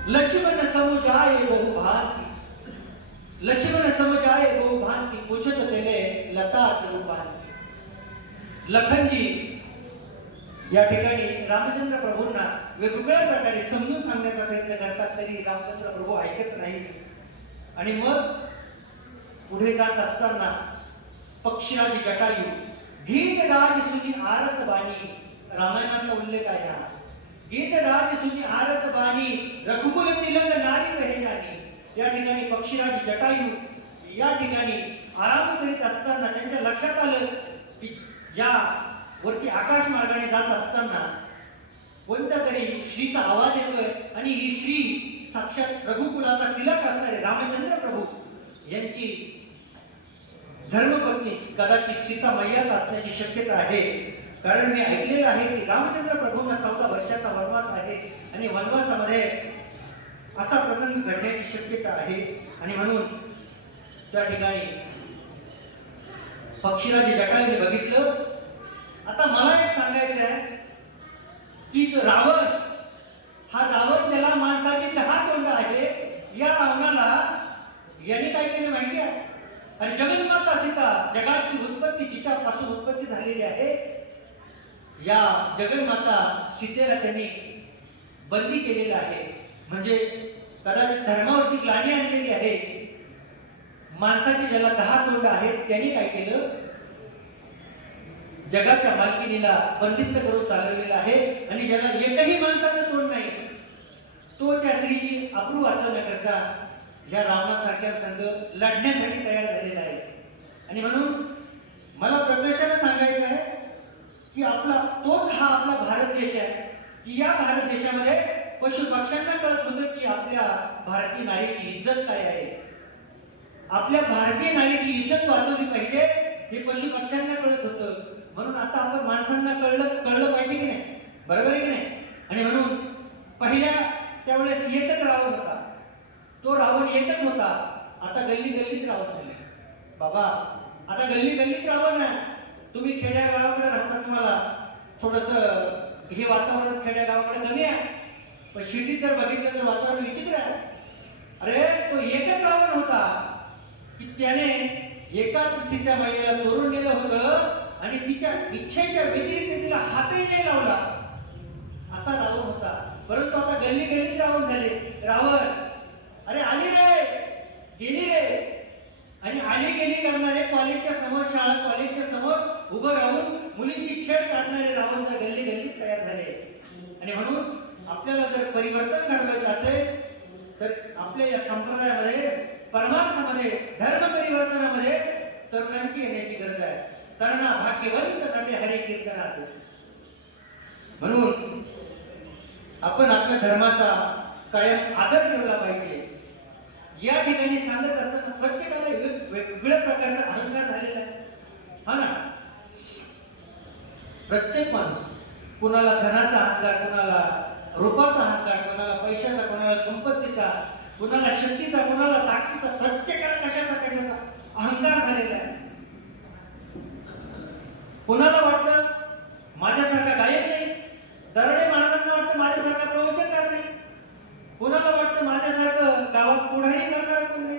लक्ष्मण समुजाय बहु भांति, लक्ष्मण समुजाय बहु भांति, पूछत तेले लता रूपांति। लखनजी या ठिकाणी रामचंद्र प्रभूंना वेगवेगळ्या प्रकारे समजून सांगण्याचा प्रयत्न करतात, तरी रामचंद्र प्रभू ऐकत नाही। आणि मग पुढे जात असताना पक्षीराज जटायू गीतराज सुनी आरत बाणी, रामायणाचा उल्लेख आहे हा, गीतराज सुनी आरत बाणी रघुकुल तिलक नारी पहिजानी। या ठिकाणी पक्षीराज जटायू या ठिकाणी आराम करीत असताना त्यांच्या लक्षात आलं की या वरती आकाश मार्गाने जात असताना कोणत्या तरी श्रीचा आवाज येतोय आणि ही श्री साक्षात रघुकुलाचा तिलक असणारे रामचंद्र प्रभू यांची धर्मपत्नी कदाचित सीता मैयाच असण्याची शक्यता आहे। कारण मी ऐकलेलं आहे की रामचंद्र प्रभूंना 14 वर्षाचा वनवास आहे आणि वनवासामध्ये असा प्रसंग घडण्याची शक्यता आहे। आणि म्हणून त्या ठिकाणी पक्षीराज जटायूने बघितलं। आता मला एक सांगायचं आहे की रावण ज्याला माणसाची 10 तोंड आहे, या रावणाला याने काय केलं माहिती आहे? आणि जगन्माता सीता, जगाची उत्पत्ती जिच्यापासून उत्पत्ती झालेली आहे, या जगन्माता सीतेला त्यांनी बंदी केलेलं आहे। म्हणजे कदाचित धर्मावरती ग्लानी आणलेली आहे। माणसाची ज्याला 10 तोंड आहेत त्यांनी काय केलं? जगाच्या मालकीनीला बंदिस्त करून चालवलेलं आहे आणि ज्याला एकही माणसाचं तोंड नाही तो त्या स्त्रीची अप्रू वाचवण्याकरता या रावणासारख्या संघ लढण्यासाठी तयार झालेला आहे। आणि म्हणून मला प्रकर्षाने सांगायचं आहे की तोच हा आपला भारत देश आहे की या भारत देशामध्ये पशु पक्ष्यांना कळत होतं की आपल्या भारतीय नारीची इज्जत काय आहे, आपल्या भारतीय नारीची इज्जत वाचवली पाहिजे हे पशु पक्ष्यांना कळत होतं। म्हणून आता आपण माणसांना कळलं पाहिजे की नाही, बरोबर आहे की नाही? आणि म्हणून पहिल्या त्यावेळेस एकच रावण होता, तो रावण एकच होता। आता गल्ली गल्लीत रावण झाले बाबा, आता गल्ली गल्लीत रावण आहे। तुम्ही खेड्या गावाकडे राहता, तुम्हाला थोडस हे वातावरण खेड्या गावाकडे कमी आहे, पण सिटीत जर बघितलं तर वातावरण विचित्र आहे। अरे तो एकच रावण होता की त्याने एकाच सीता माईला चोरून नेलं होतं आणि तिच्या इच्छेच्या व्यतिरिक्त तिला हातही नाही लावला, असा रावण होता। परंतु आता गल्ली गल्लीत रावण झाले। रावण अरे आली रे गेली रे, आणि आली गेली करणारे कॉलेजच्या समोर, शाळा कॉलेजच्या समोर उभं राहून मुलींची छेड काढणारे रावण तर गल्ली गल्लीत तयार झाले। आणि म्हणून आपल्याला जर परिवर्तन घडवायचं असेल तर आपल्या या संप्रदायामध्ये, परमार्थामध्ये, धर्म परिवर्तनामध्ये तरुणांची येण्याची गरज आहे। तरुणा भाग्यवंत नटे हरे कीर्तनात। म्हणून आपण आपल्या धर्माचा कायम आदर ठेवला पाहिजे। या ठिकाणी सांगत असताना प्रत्येकाला वेगवेगळ्या प्रकारचा अहंकार झालेला आहे, हा ना? प्रत्येक माणूस, कुणाला धनाचा अहंकार, कुणाला रूपाचा अहंकार, कुणाला पैशाचा, कुणाला संपत्तीचा, कुणाला शक्तीचा, कुणाला ताकदीचा, प्रत्येकाला कशाचा अहंकार झालेला आहे। कुणाला वाटतं माझ्यासारखा गायक नाही, दरडे महाराजांना वाटतं माझ्यासारखा प्रवचनकार नाही, कुणाला वाटतं माझ्यासारखं गावात पुढारी करणार कोण नाही।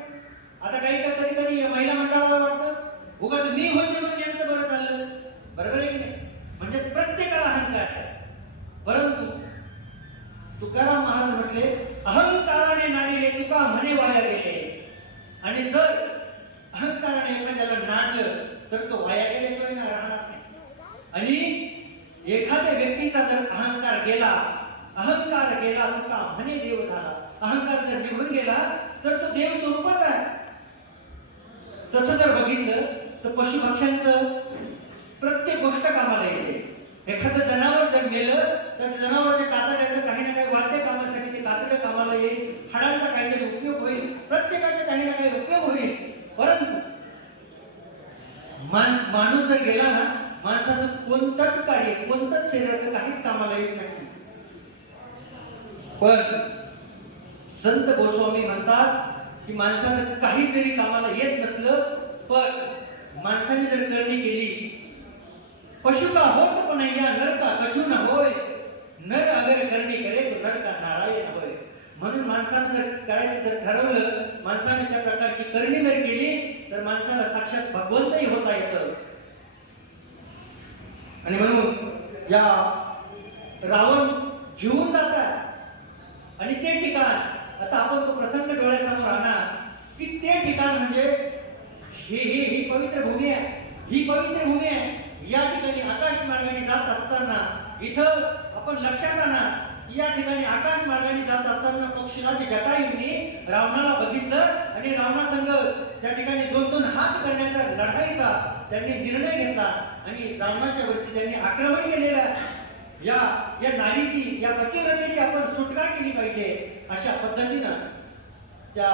आता काही कधी कधी महिला मंडळाला वाटतं उगाच मी होते म्हणून यांचं बरं चाललं, बरोबर आहे की नाही? म्हणजे प्रत्येकाला अहंकार आहे। परंतु तुकाराम महाराज म्हटले, अहंकाराने नाडिले तुका म्हणे वाया गेले। आणि जर अहंकाराने एखाद्याला नाडलं तर तो वाया गेल्याशिवाय राहणार नाही। आणि एखाद्या व्यक्तीचा जर अहंकार गेला तुका म्हणे देव झाला, अहंकार जर निघून गेला तर तो देव स्वरूपात आहे। तसं जर बघितलं तर पशु पक्ष्यांचं प्रत्येक गोष्ट कामाला येते। एखादं जनावर जर मेलं तर जनावरांच्या कातड्याचं काही ना काही वाद्य कामासाठी ते कातडं कामाला येईल, हाडांचा काहीतरी उपयोग होईल, प्रत्येकाचा काही ना काही उपयोग होईल। परंतु माणूस जर गेला ना, माणसाचं कोणतंच कार्य, कोणतंच शरीराचं काहीच कामाला येत नाही। पण संत गोस्वामी म्हणतात की माणसानं काही जरी कामाला येत नसलं पण माणसाने जर करणी केली, पशु का होत पण या नर का कछु न होय, नर अगर करणी करे तो नर का नारायण होय. म्हणून माणसानं जर करायचं जर ठरवलं, माणसाने त्या प्रकारची करणी जर केली तर माणसाला साक्षात भगवंतही होता येतं. आणि म्हणून या रावण घेऊन जातात आणि ते ठिकाण, आता आपण तो प्रसंग डोळ्यासमोर आणा की ते ठिकाण म्हणजे ही पवित्र भूमी आहे, ही पवित्र भूमी आहे. या ठिकाणी आकाश मार्गाने जात असताना इथं आपण लक्षात आणा, या ठिकाणी आकाश मार्गाने जात असताना पक्षीराज जटायूंनी रावणाला बघितलं आणि रावणासंग त्या ठिकाणी 2-2 हात करण्याचा लढाईचा त्यांनी निर्णय घेतला आणि रावणाच्या वरती त्यांनी आक्रमण केलेलं आहे. या नारीची, या पतिव्रतेची आपण सुटका केली पाहिजे अशा पद्धतीनं त्या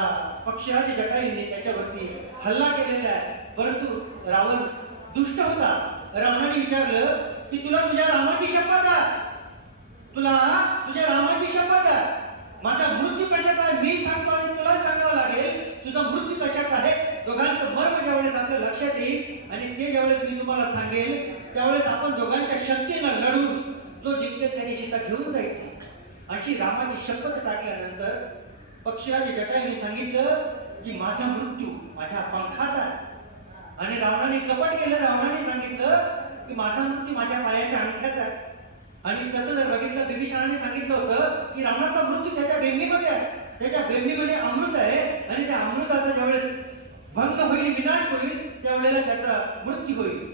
पक्षीराज जटायूंनी त्याच्यावरती हल्ला केलेला आहे. परंतु रावण दुष्ट होता. रावणाने विचारलं की तुला तुझ्या रामाची शपथ आहे, तुला तुझ्या रामाची शपथ आहे, माझा मृत्यू कशात आहे मी सांगतो आणि तुला सांगावं लागेल तुझा मृत्यू कशात आहे. दोघांचं मर्म ज्यावेळेस आपल्या लक्षात येईल आणि ते ज्यावेळेस मी तुम्हाला सांगेल त्यावेळेस आपण दोघांच्या शक्तीनं लढून जो जिंकेल त्याने सीता घेऊन जायची. अशी रामाची शपथ टाकल्यानंतर पक्षीराज जटायूंनी सांगितलं की माझा मृत्यू माझ्या पंखात आहे. आणि रावणाने कपट केलं. रावणाने सांगितलं की माझा मृत्यू माझ्या पायाच्या अंगठ्यात आहे. आणि तसं जर बघितलं, बिभीषणाने सांगितलं होतं की रावणाचा मृत्यू त्याच्या बेंबीमध्ये आहे, त्याच्या बेंबीमध्ये अमृत आहे आणि त्या अमृताचा ज्यावेळेस भंग होईल, विनाश होईल, त्यावेळेला त्याचा मृत्यू होईल.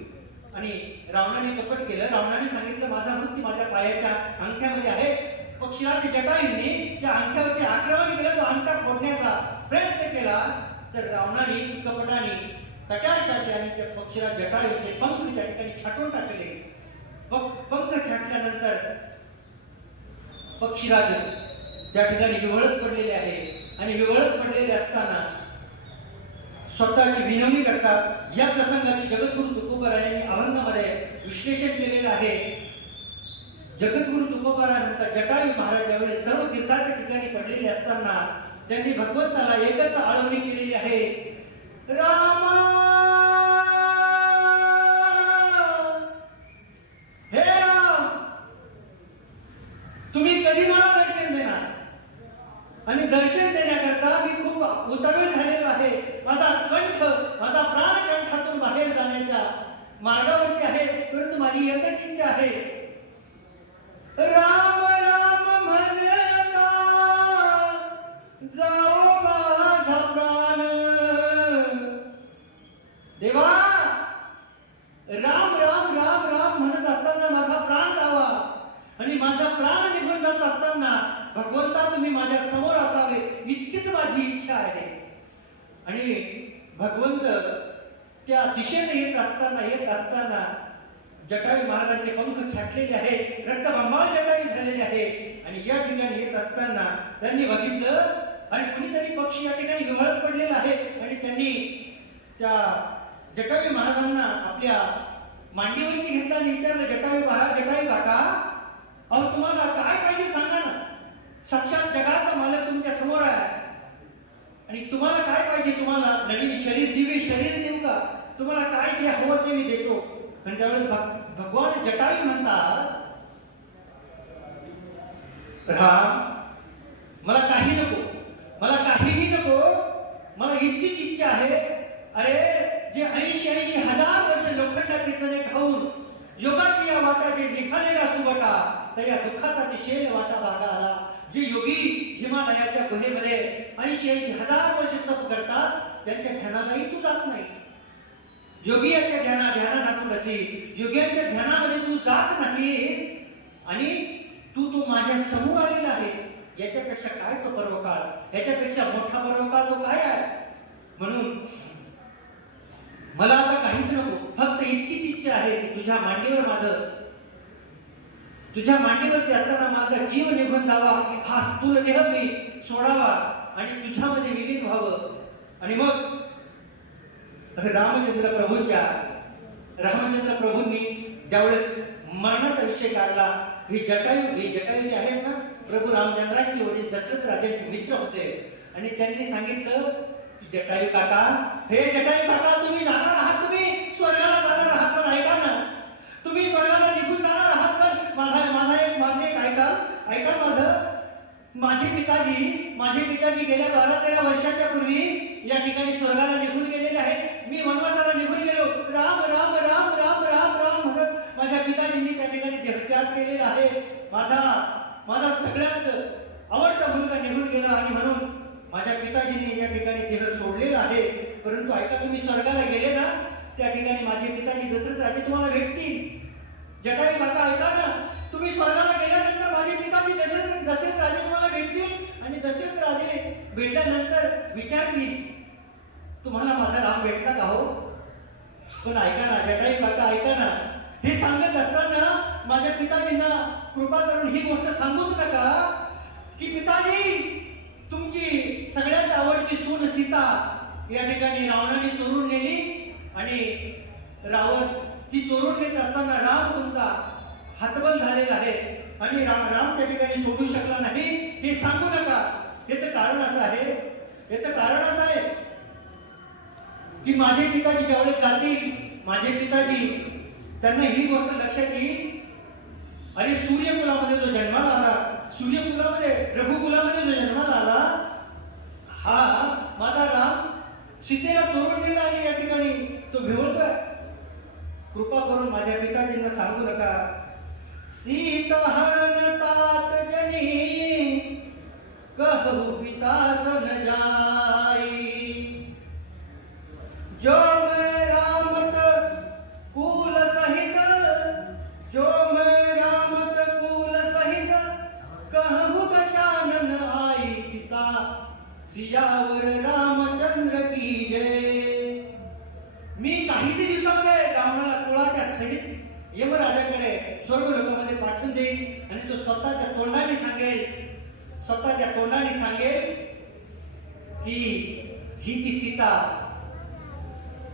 आणि रावणाने कपट केलं. रावणाने सांगितलं माझा मृत्यू माझ्या पायाच्या अंगठ्यामध्ये आहे. पक्षीराज जटायूंनी त्या अंगठ्यावरती आक्रमण केलं, तो अंगठा फोडण्याचा प्रयत्न केला तर रावणाने कपटाने कट्यार काढले आणि त्या पक्षीराज जटायूचे पंख त्या ठिकाणी छाटून टाकले. पंख छाटल्यानंतर पक्षीराज त्या ठिकाणी विवळत पडलेले आहे आणि विवळत पडलेले असताना स्वतःची विनवणी करतात. या प्रसंगाची जगद्गुरु तुकोबारायांनी अभंगामध्ये विश्लेषण केलेलं आहे. जगद्गुरु तुकोबारानंतर जटायू महाराज ज्यावेळेस सर्व तीर्थाच्या ठिकाणी पडलेले असताना त्यांनी भगवंताला एकच आळवणी केलेली आहे, रामा हे राम, तुम्ही कधी मला दर्शन देणार. आणि दर्शन देण्याकरता मी खूप उतावीळ झालेलो आहे. माझा कंठ, माझा प्राण कंठातून बाहेर जाण्याच्या मार्गावरती आहे. परंतु माझी एकच इच्छा आहे, राम राम म्हणता जाओ माझा प्राण. देवा, राम राम राम राम म्हणत असताना माझा प्राण जावा आणि माझा प्राण निघून जात असताना भगवंता तुम्ही माझ्या समोर असावे इतकीच माझी इच्छा आहे. आणि भगवंत त्या दिशेने येत असताना जटायू महाराजांचे पंख छाटलेले आहे, रक्तबंबाळ जटायू झालेले आहे. आणि या ठिकाणी येत असताना त्यांनी बघितलं आणि कुणीतरी पक्षी या ठिकाणी विवळत पडलेला आहे आणि त्यांनी त्या जटायू महाराजांना आपल्या मांडीवरती घेतला आणि विचारलं, जटायू महाराज, जटायू काका, अहो तुम्हाला काय पाहिजे सांगा ना. साक्षात जगाचा मालक तुमच्या समोर आहे आणि तुम्हाला काय पाहिजे, तुम्हाला नवीन शरीर, दिव्य शरीर देऊ का, तुम्हाला काय जे हवं ते मी देतो. आणि त्यावेळेस भगवान जटायू म्हणतात, राम, मला काही नको, मला काहीही नको, मला इतकीच इच्छा आहे. अरे जे 80 हजार वर्ष लोखंडाचे चणे खाऊन योगाची या वाटा जे निघालेला सुवटा, तर या दुःखाचा ते शेल वाटा भागा आला. जे योगी हिमालयाच्या गुहेमध्ये 80 हजार वर्ष तप करतात त्यांच्या ध्यानालाही तू जात नाही. योगियाच्या ध्यानातून अशी योग्यांच्या ध्यानामध्ये तू जात नाही आणि तू माझ्या समोर आलेला आहे. याच्यापेक्षा काय तो पर्वकाळ, याच्यापेक्षा मोठा पर्वकाळ तो काय आहे. म्हणून मला आता काहीच नको, फक्त इतकीच इच्छा आहे की तुझ्या मांडीवरती असताना माझा जीव निघून जावा, हा स्थूल देह मी सोडावा आणि तुझ्यामध्ये विलीन व्हावं. आणि मग रामचंद्र प्रभूंनी ज्यावेळेस मरणाचा विषय काढला, हे जटायू जे आहेत ना, प्रभू रामचंद्रांचे वडील दशरथ राजांचे मित्र होते आणि त्यांनी सांगितलं की जटायू काका, हे जटायू काका, तुम्ही जाणार आहात, तुम्ही स्वर्गाला जाणार आहात, पण ऐका ना, तुम्ही स्वर्गाला निघून जाणार आहात, पण माझे एक ऐका माझं. माझे पिताजी गेल्या 12-13 वर्षाच्या पूर्वी या ठिकाणी स्वर्गाला निघून गेलेले आहेत. मी वनवासाला निघून गेलो. राम राम राम राम राम राम म्हणत माझ्या पिताजींनी त्या ठिकाणी देहत्याग केलेला आहे. माझा सगळ्यात आवडता मुलगा निघून गेला आणि म्हणून माझ्या पिताजींनी या ठिकाणी देह सोडलेला आहे. परंतु ऐका, तुम्ही स्वर्गाला गेले ना, त्या ठिकाणी माझे पिताजी दशरथ राजे तुम्हाला भेटतील. जटायू काका ऐका ना, तुम्ही स्वर्गाला गेल्यानंतर माझे पिताजी दशरथ राजे तुम्हाला भेटतील आणि दशरथ राजे भेटल्यानंतर विचारतील, तुम्हाला माझा राम भेटला का हो? पण ऐका ना जटायू काका, ऐका ना, हे सांगत असताना माझ्या पिताजींना कृपा करून ही गोष्ट सांगूच नका की पिताजी, तुमची सगळ्यात आवडची सून सीता या ठिकाणी रावणाने चोरून नेली आणि रावण ती चोरून नेत असताना राम तुमचा हतबल झालेला आहे आणि राम त्या ठिकाणी सोडू शकला नाही, हे सांगू नका. याचं कारण असं आहे की माझे पिताजी ज्यावेळेस जातील, माझे पिताजी त्यांना ही गोष्ट लक्षात येईल, अरे सूर्यकुलामध्ये जो जन्माला आला, सूर्यकुलामध्ये रघुकुलामध्ये जो जन्माला आला, हा माझा राम सीतेला चोरून नेला आणि या ठिकाणी तो भिवळतोय. कृपा करून माझ्या पिताजींना सांगू नका. सीता हरण तात जनी कहु पिता सन जाई, जो मैं रामत कुल सहित, जो मैं रामत कुल सहित कहु दशानन आई, पिता सियावर रामचंद्र की जय. मी काही दिवसामध्ये रावणाला कुळाच्या सहित यमराजाकडे स्वर्ग लोकांमध्ये पाठवून देईल आणि तो स्वतःच्या तोंडाने सांगेल की ही जी सीता,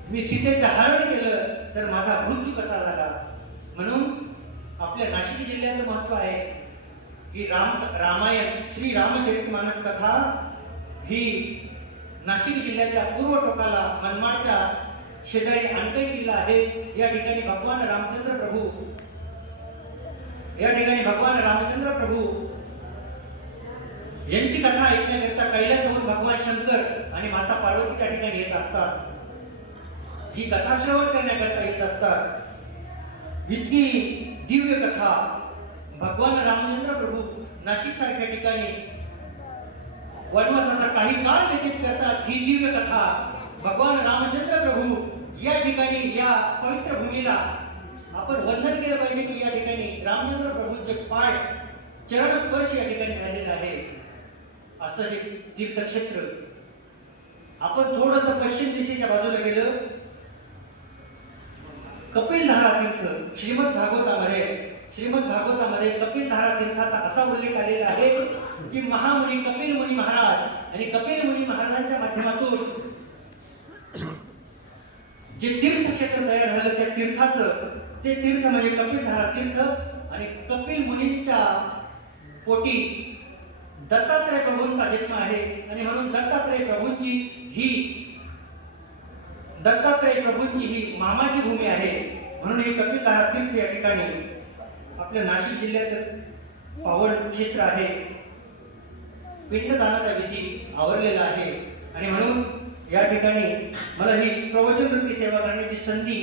मी सीतेचं हरण केलं तर माझा मृत्यू कसा झाला. म्हणून आपल्या नाशिक जिल्ह्याचं महत्व आहे की रामायण श्री रामचरितमानस कथा ही नाशिक जिल्ह्याच्या पूर्व टोकाला मनमाडच्या शेजारी आणखी किल्ला आहे. या ठिकाणी भगवान रामचंद्र प्रभू यांची कथा ऐकण्याकरिता कैलासावरून भगवान शंकर आणि माता पार्वती त्या ठिकाणी येत असतात. ही कथा श्रवण करण्याकरिता येत असतात. इतकी दिव्य कथा भगवान रामचंद्र प्रभू नाशिक सारख्या ठिकाणी वनवासाचा काही काळ व्यतीत करतात. ही दिव्य कथा भगवान रामचंद्र प्रभू या ठिकाणी या पवित्र भूमीला आपण वंदन केलं पाहिजे की या ठिकाणी रामचंद्र प्रभूंचे पाय चरण स्पर्श या ठिकाणी झालेला आहे. असं हे तीर्थक्षेत्र. आपण थोडस पश्चिम दिशेच्या बाजूला गेलं, कपिलधारा तीर्थ श्रीमद भागवतामध्ये कपिलधारा तीर्थाचा असा उल्लेख आलेला आहे की महामुनी कपिल मुनी महाराज आणि कपिल मुनी महाराजांच्या माध्यमातून जे तीर्थक्षेत्र तयार झालं त्या तीर्थाचं ते तीर्थ म्हणजे कपिलधारा तीर्थ. आणि कपिल मुनींच्या पोटी दत्तात्रय प्रभूंचा जन्म आहे आणि म्हणून दत्तात्रय प्रभूंची ही मामाची भूमी आहे. म्हणून हे कपिलधारा तीर्थ या ठिकाणी आपल्या नाशिक जिल्ह्यात पावन क्षेत्र आहे. पिंडदानाचा विधी आवरलेला आहे आणि म्हणून या ठिकाणी मला ही प्रवचन वृत्ती सेवा करण्याची संधी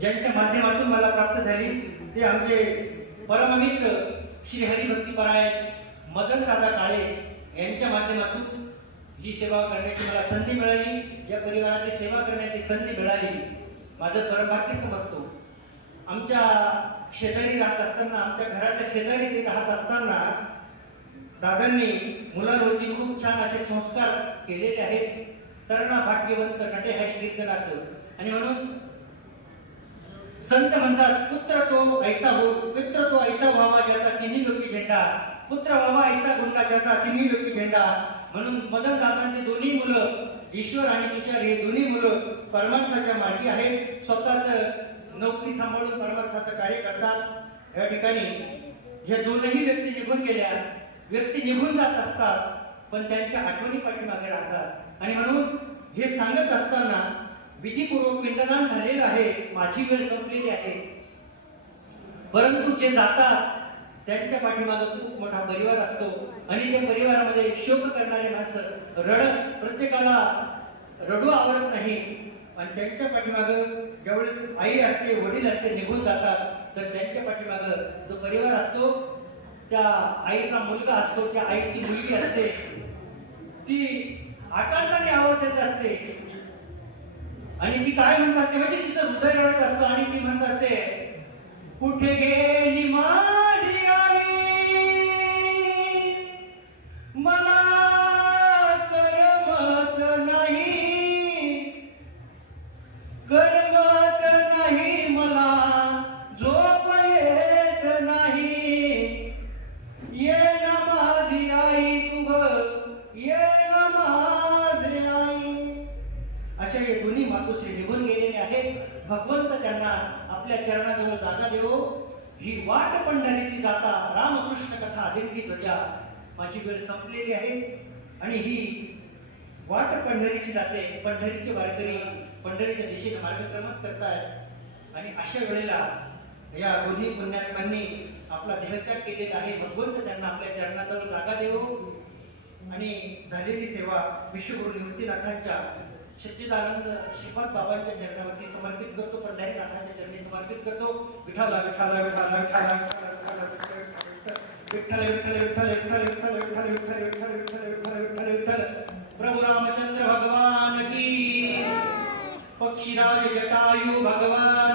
ज्यांच्या माध्यमातून मला प्राप्त झाली ते आमचे परममित्र श्री हरिभक्तीपरायण मदन दादा काळे यांच्या माध्यमातून ही सेवा करण्याची मला संधी मिळाली. या परिवाराची सेवा करण्याची संधी मिळाली. माझं परमभाग्य समजतो. आमच्या शेजारी राहत असताना, आमच्या घराच्या शेजारी ते राहत असताना दादांनी मुलांवरती खूप छान असे संस्कार केलेले आहेत. तरणा भाग्यवंत नटे हरी कीर्तनाचं. आणि म्हणून संत म्हणतात, पुत्र तो ऐसा हो, पुत्र तो ऐसा व्हावा ज्याचा तिन्ही लोकी झेंडा, पुत्र व्हावा ऐसा गुंडा ज्याचा तिन्ही लोकी झेंडा. म्हणून मदन दादांचे दोन्ही मुलं ईश्वर आणि तुषार हे दोन्ही मुलं परमार्थाच्या मार्गी आहेत. स्वतःच नोकरी सांभाळून परमार्थाचं कार्य करतात. या ठिकाणी या दोनही व्यक्ती निघून गेल्या व्यक्ती निघून जात असतात, पण त्यांच्या आठवणी पाठीमागे राहतात. आणि म्हणून हे सांगत असताना विधीपूर्वक पिंडदान झालेलं आहे, माझी वेळ संपलेली आहे, परंतु जे जातात त्यांच्या पाठीमागे खूप मोठा परिवार असतो आणि त्या परिवारामध्ये शोक करणारे माणसं, रडत, प्रत्येकाला रडू आवडत नाही. आणि त्यांच्या पाठीमागं ज्यावेळेस आई असते, वडील असते, निघून जातात, तर त्यांच्या पाठीमागं जो परिवार असतो, त्या आईचा मुलगा असतो, त्या आईची मुलगी असते, ती आकांताने आवाज देत असते आणि ती काय म्हणत असते म्हणजे तिचं हृदय रडत असतं आणि ती म्हणत असते, कुठे गेली माझी आई, मला करमत नाही, करमत नाही मला, झोप येत नाही, ये ना माझी आई तू ग, ये ना माझी आई. अशा हे दोन्ही मातोश्री निघून गेलेले आहेत. भगवंत त्यांना आपल्या चरणाजवळ जागा देवो. ही वाट पंढरीची जाता, रामकृष्ण कथा दिंडी ध्वजा. माझी वेळ संपलेली आहे आणि ही वाट पंढरीची जाते. पंढरीचे वारकरी पंढरीच्या दिशेने मार्गक्रमण करतायत आणि अशा वेळेला या दोन्ही पुण्यात्मांनी आपला देहत्याग केलेला आहे. भगवंत त्यांना आपल्या चरणाजवळ जागा देवो आणि झालेली सेवा विश्वगुरु निवृत्तीनाथांच्या सच्चिदानंद श्रीपाद बाबांच्या चरणावरती समर्पित करतो. पंढरीनाथांच्या चरणी समर्पित करतो. विठाला विठाला विठाला विठाला विठ्ठल विठ्ठल विठ्ठल विठ्ठल विठ्ठल विठ्ठल विठ्ठल विठ्ठल विठ्ठल विठ्ठल विठ्ठल विठ्ठल. प्रभु रामचंद्र भगवान की, पक्षीराज जटायु भगवान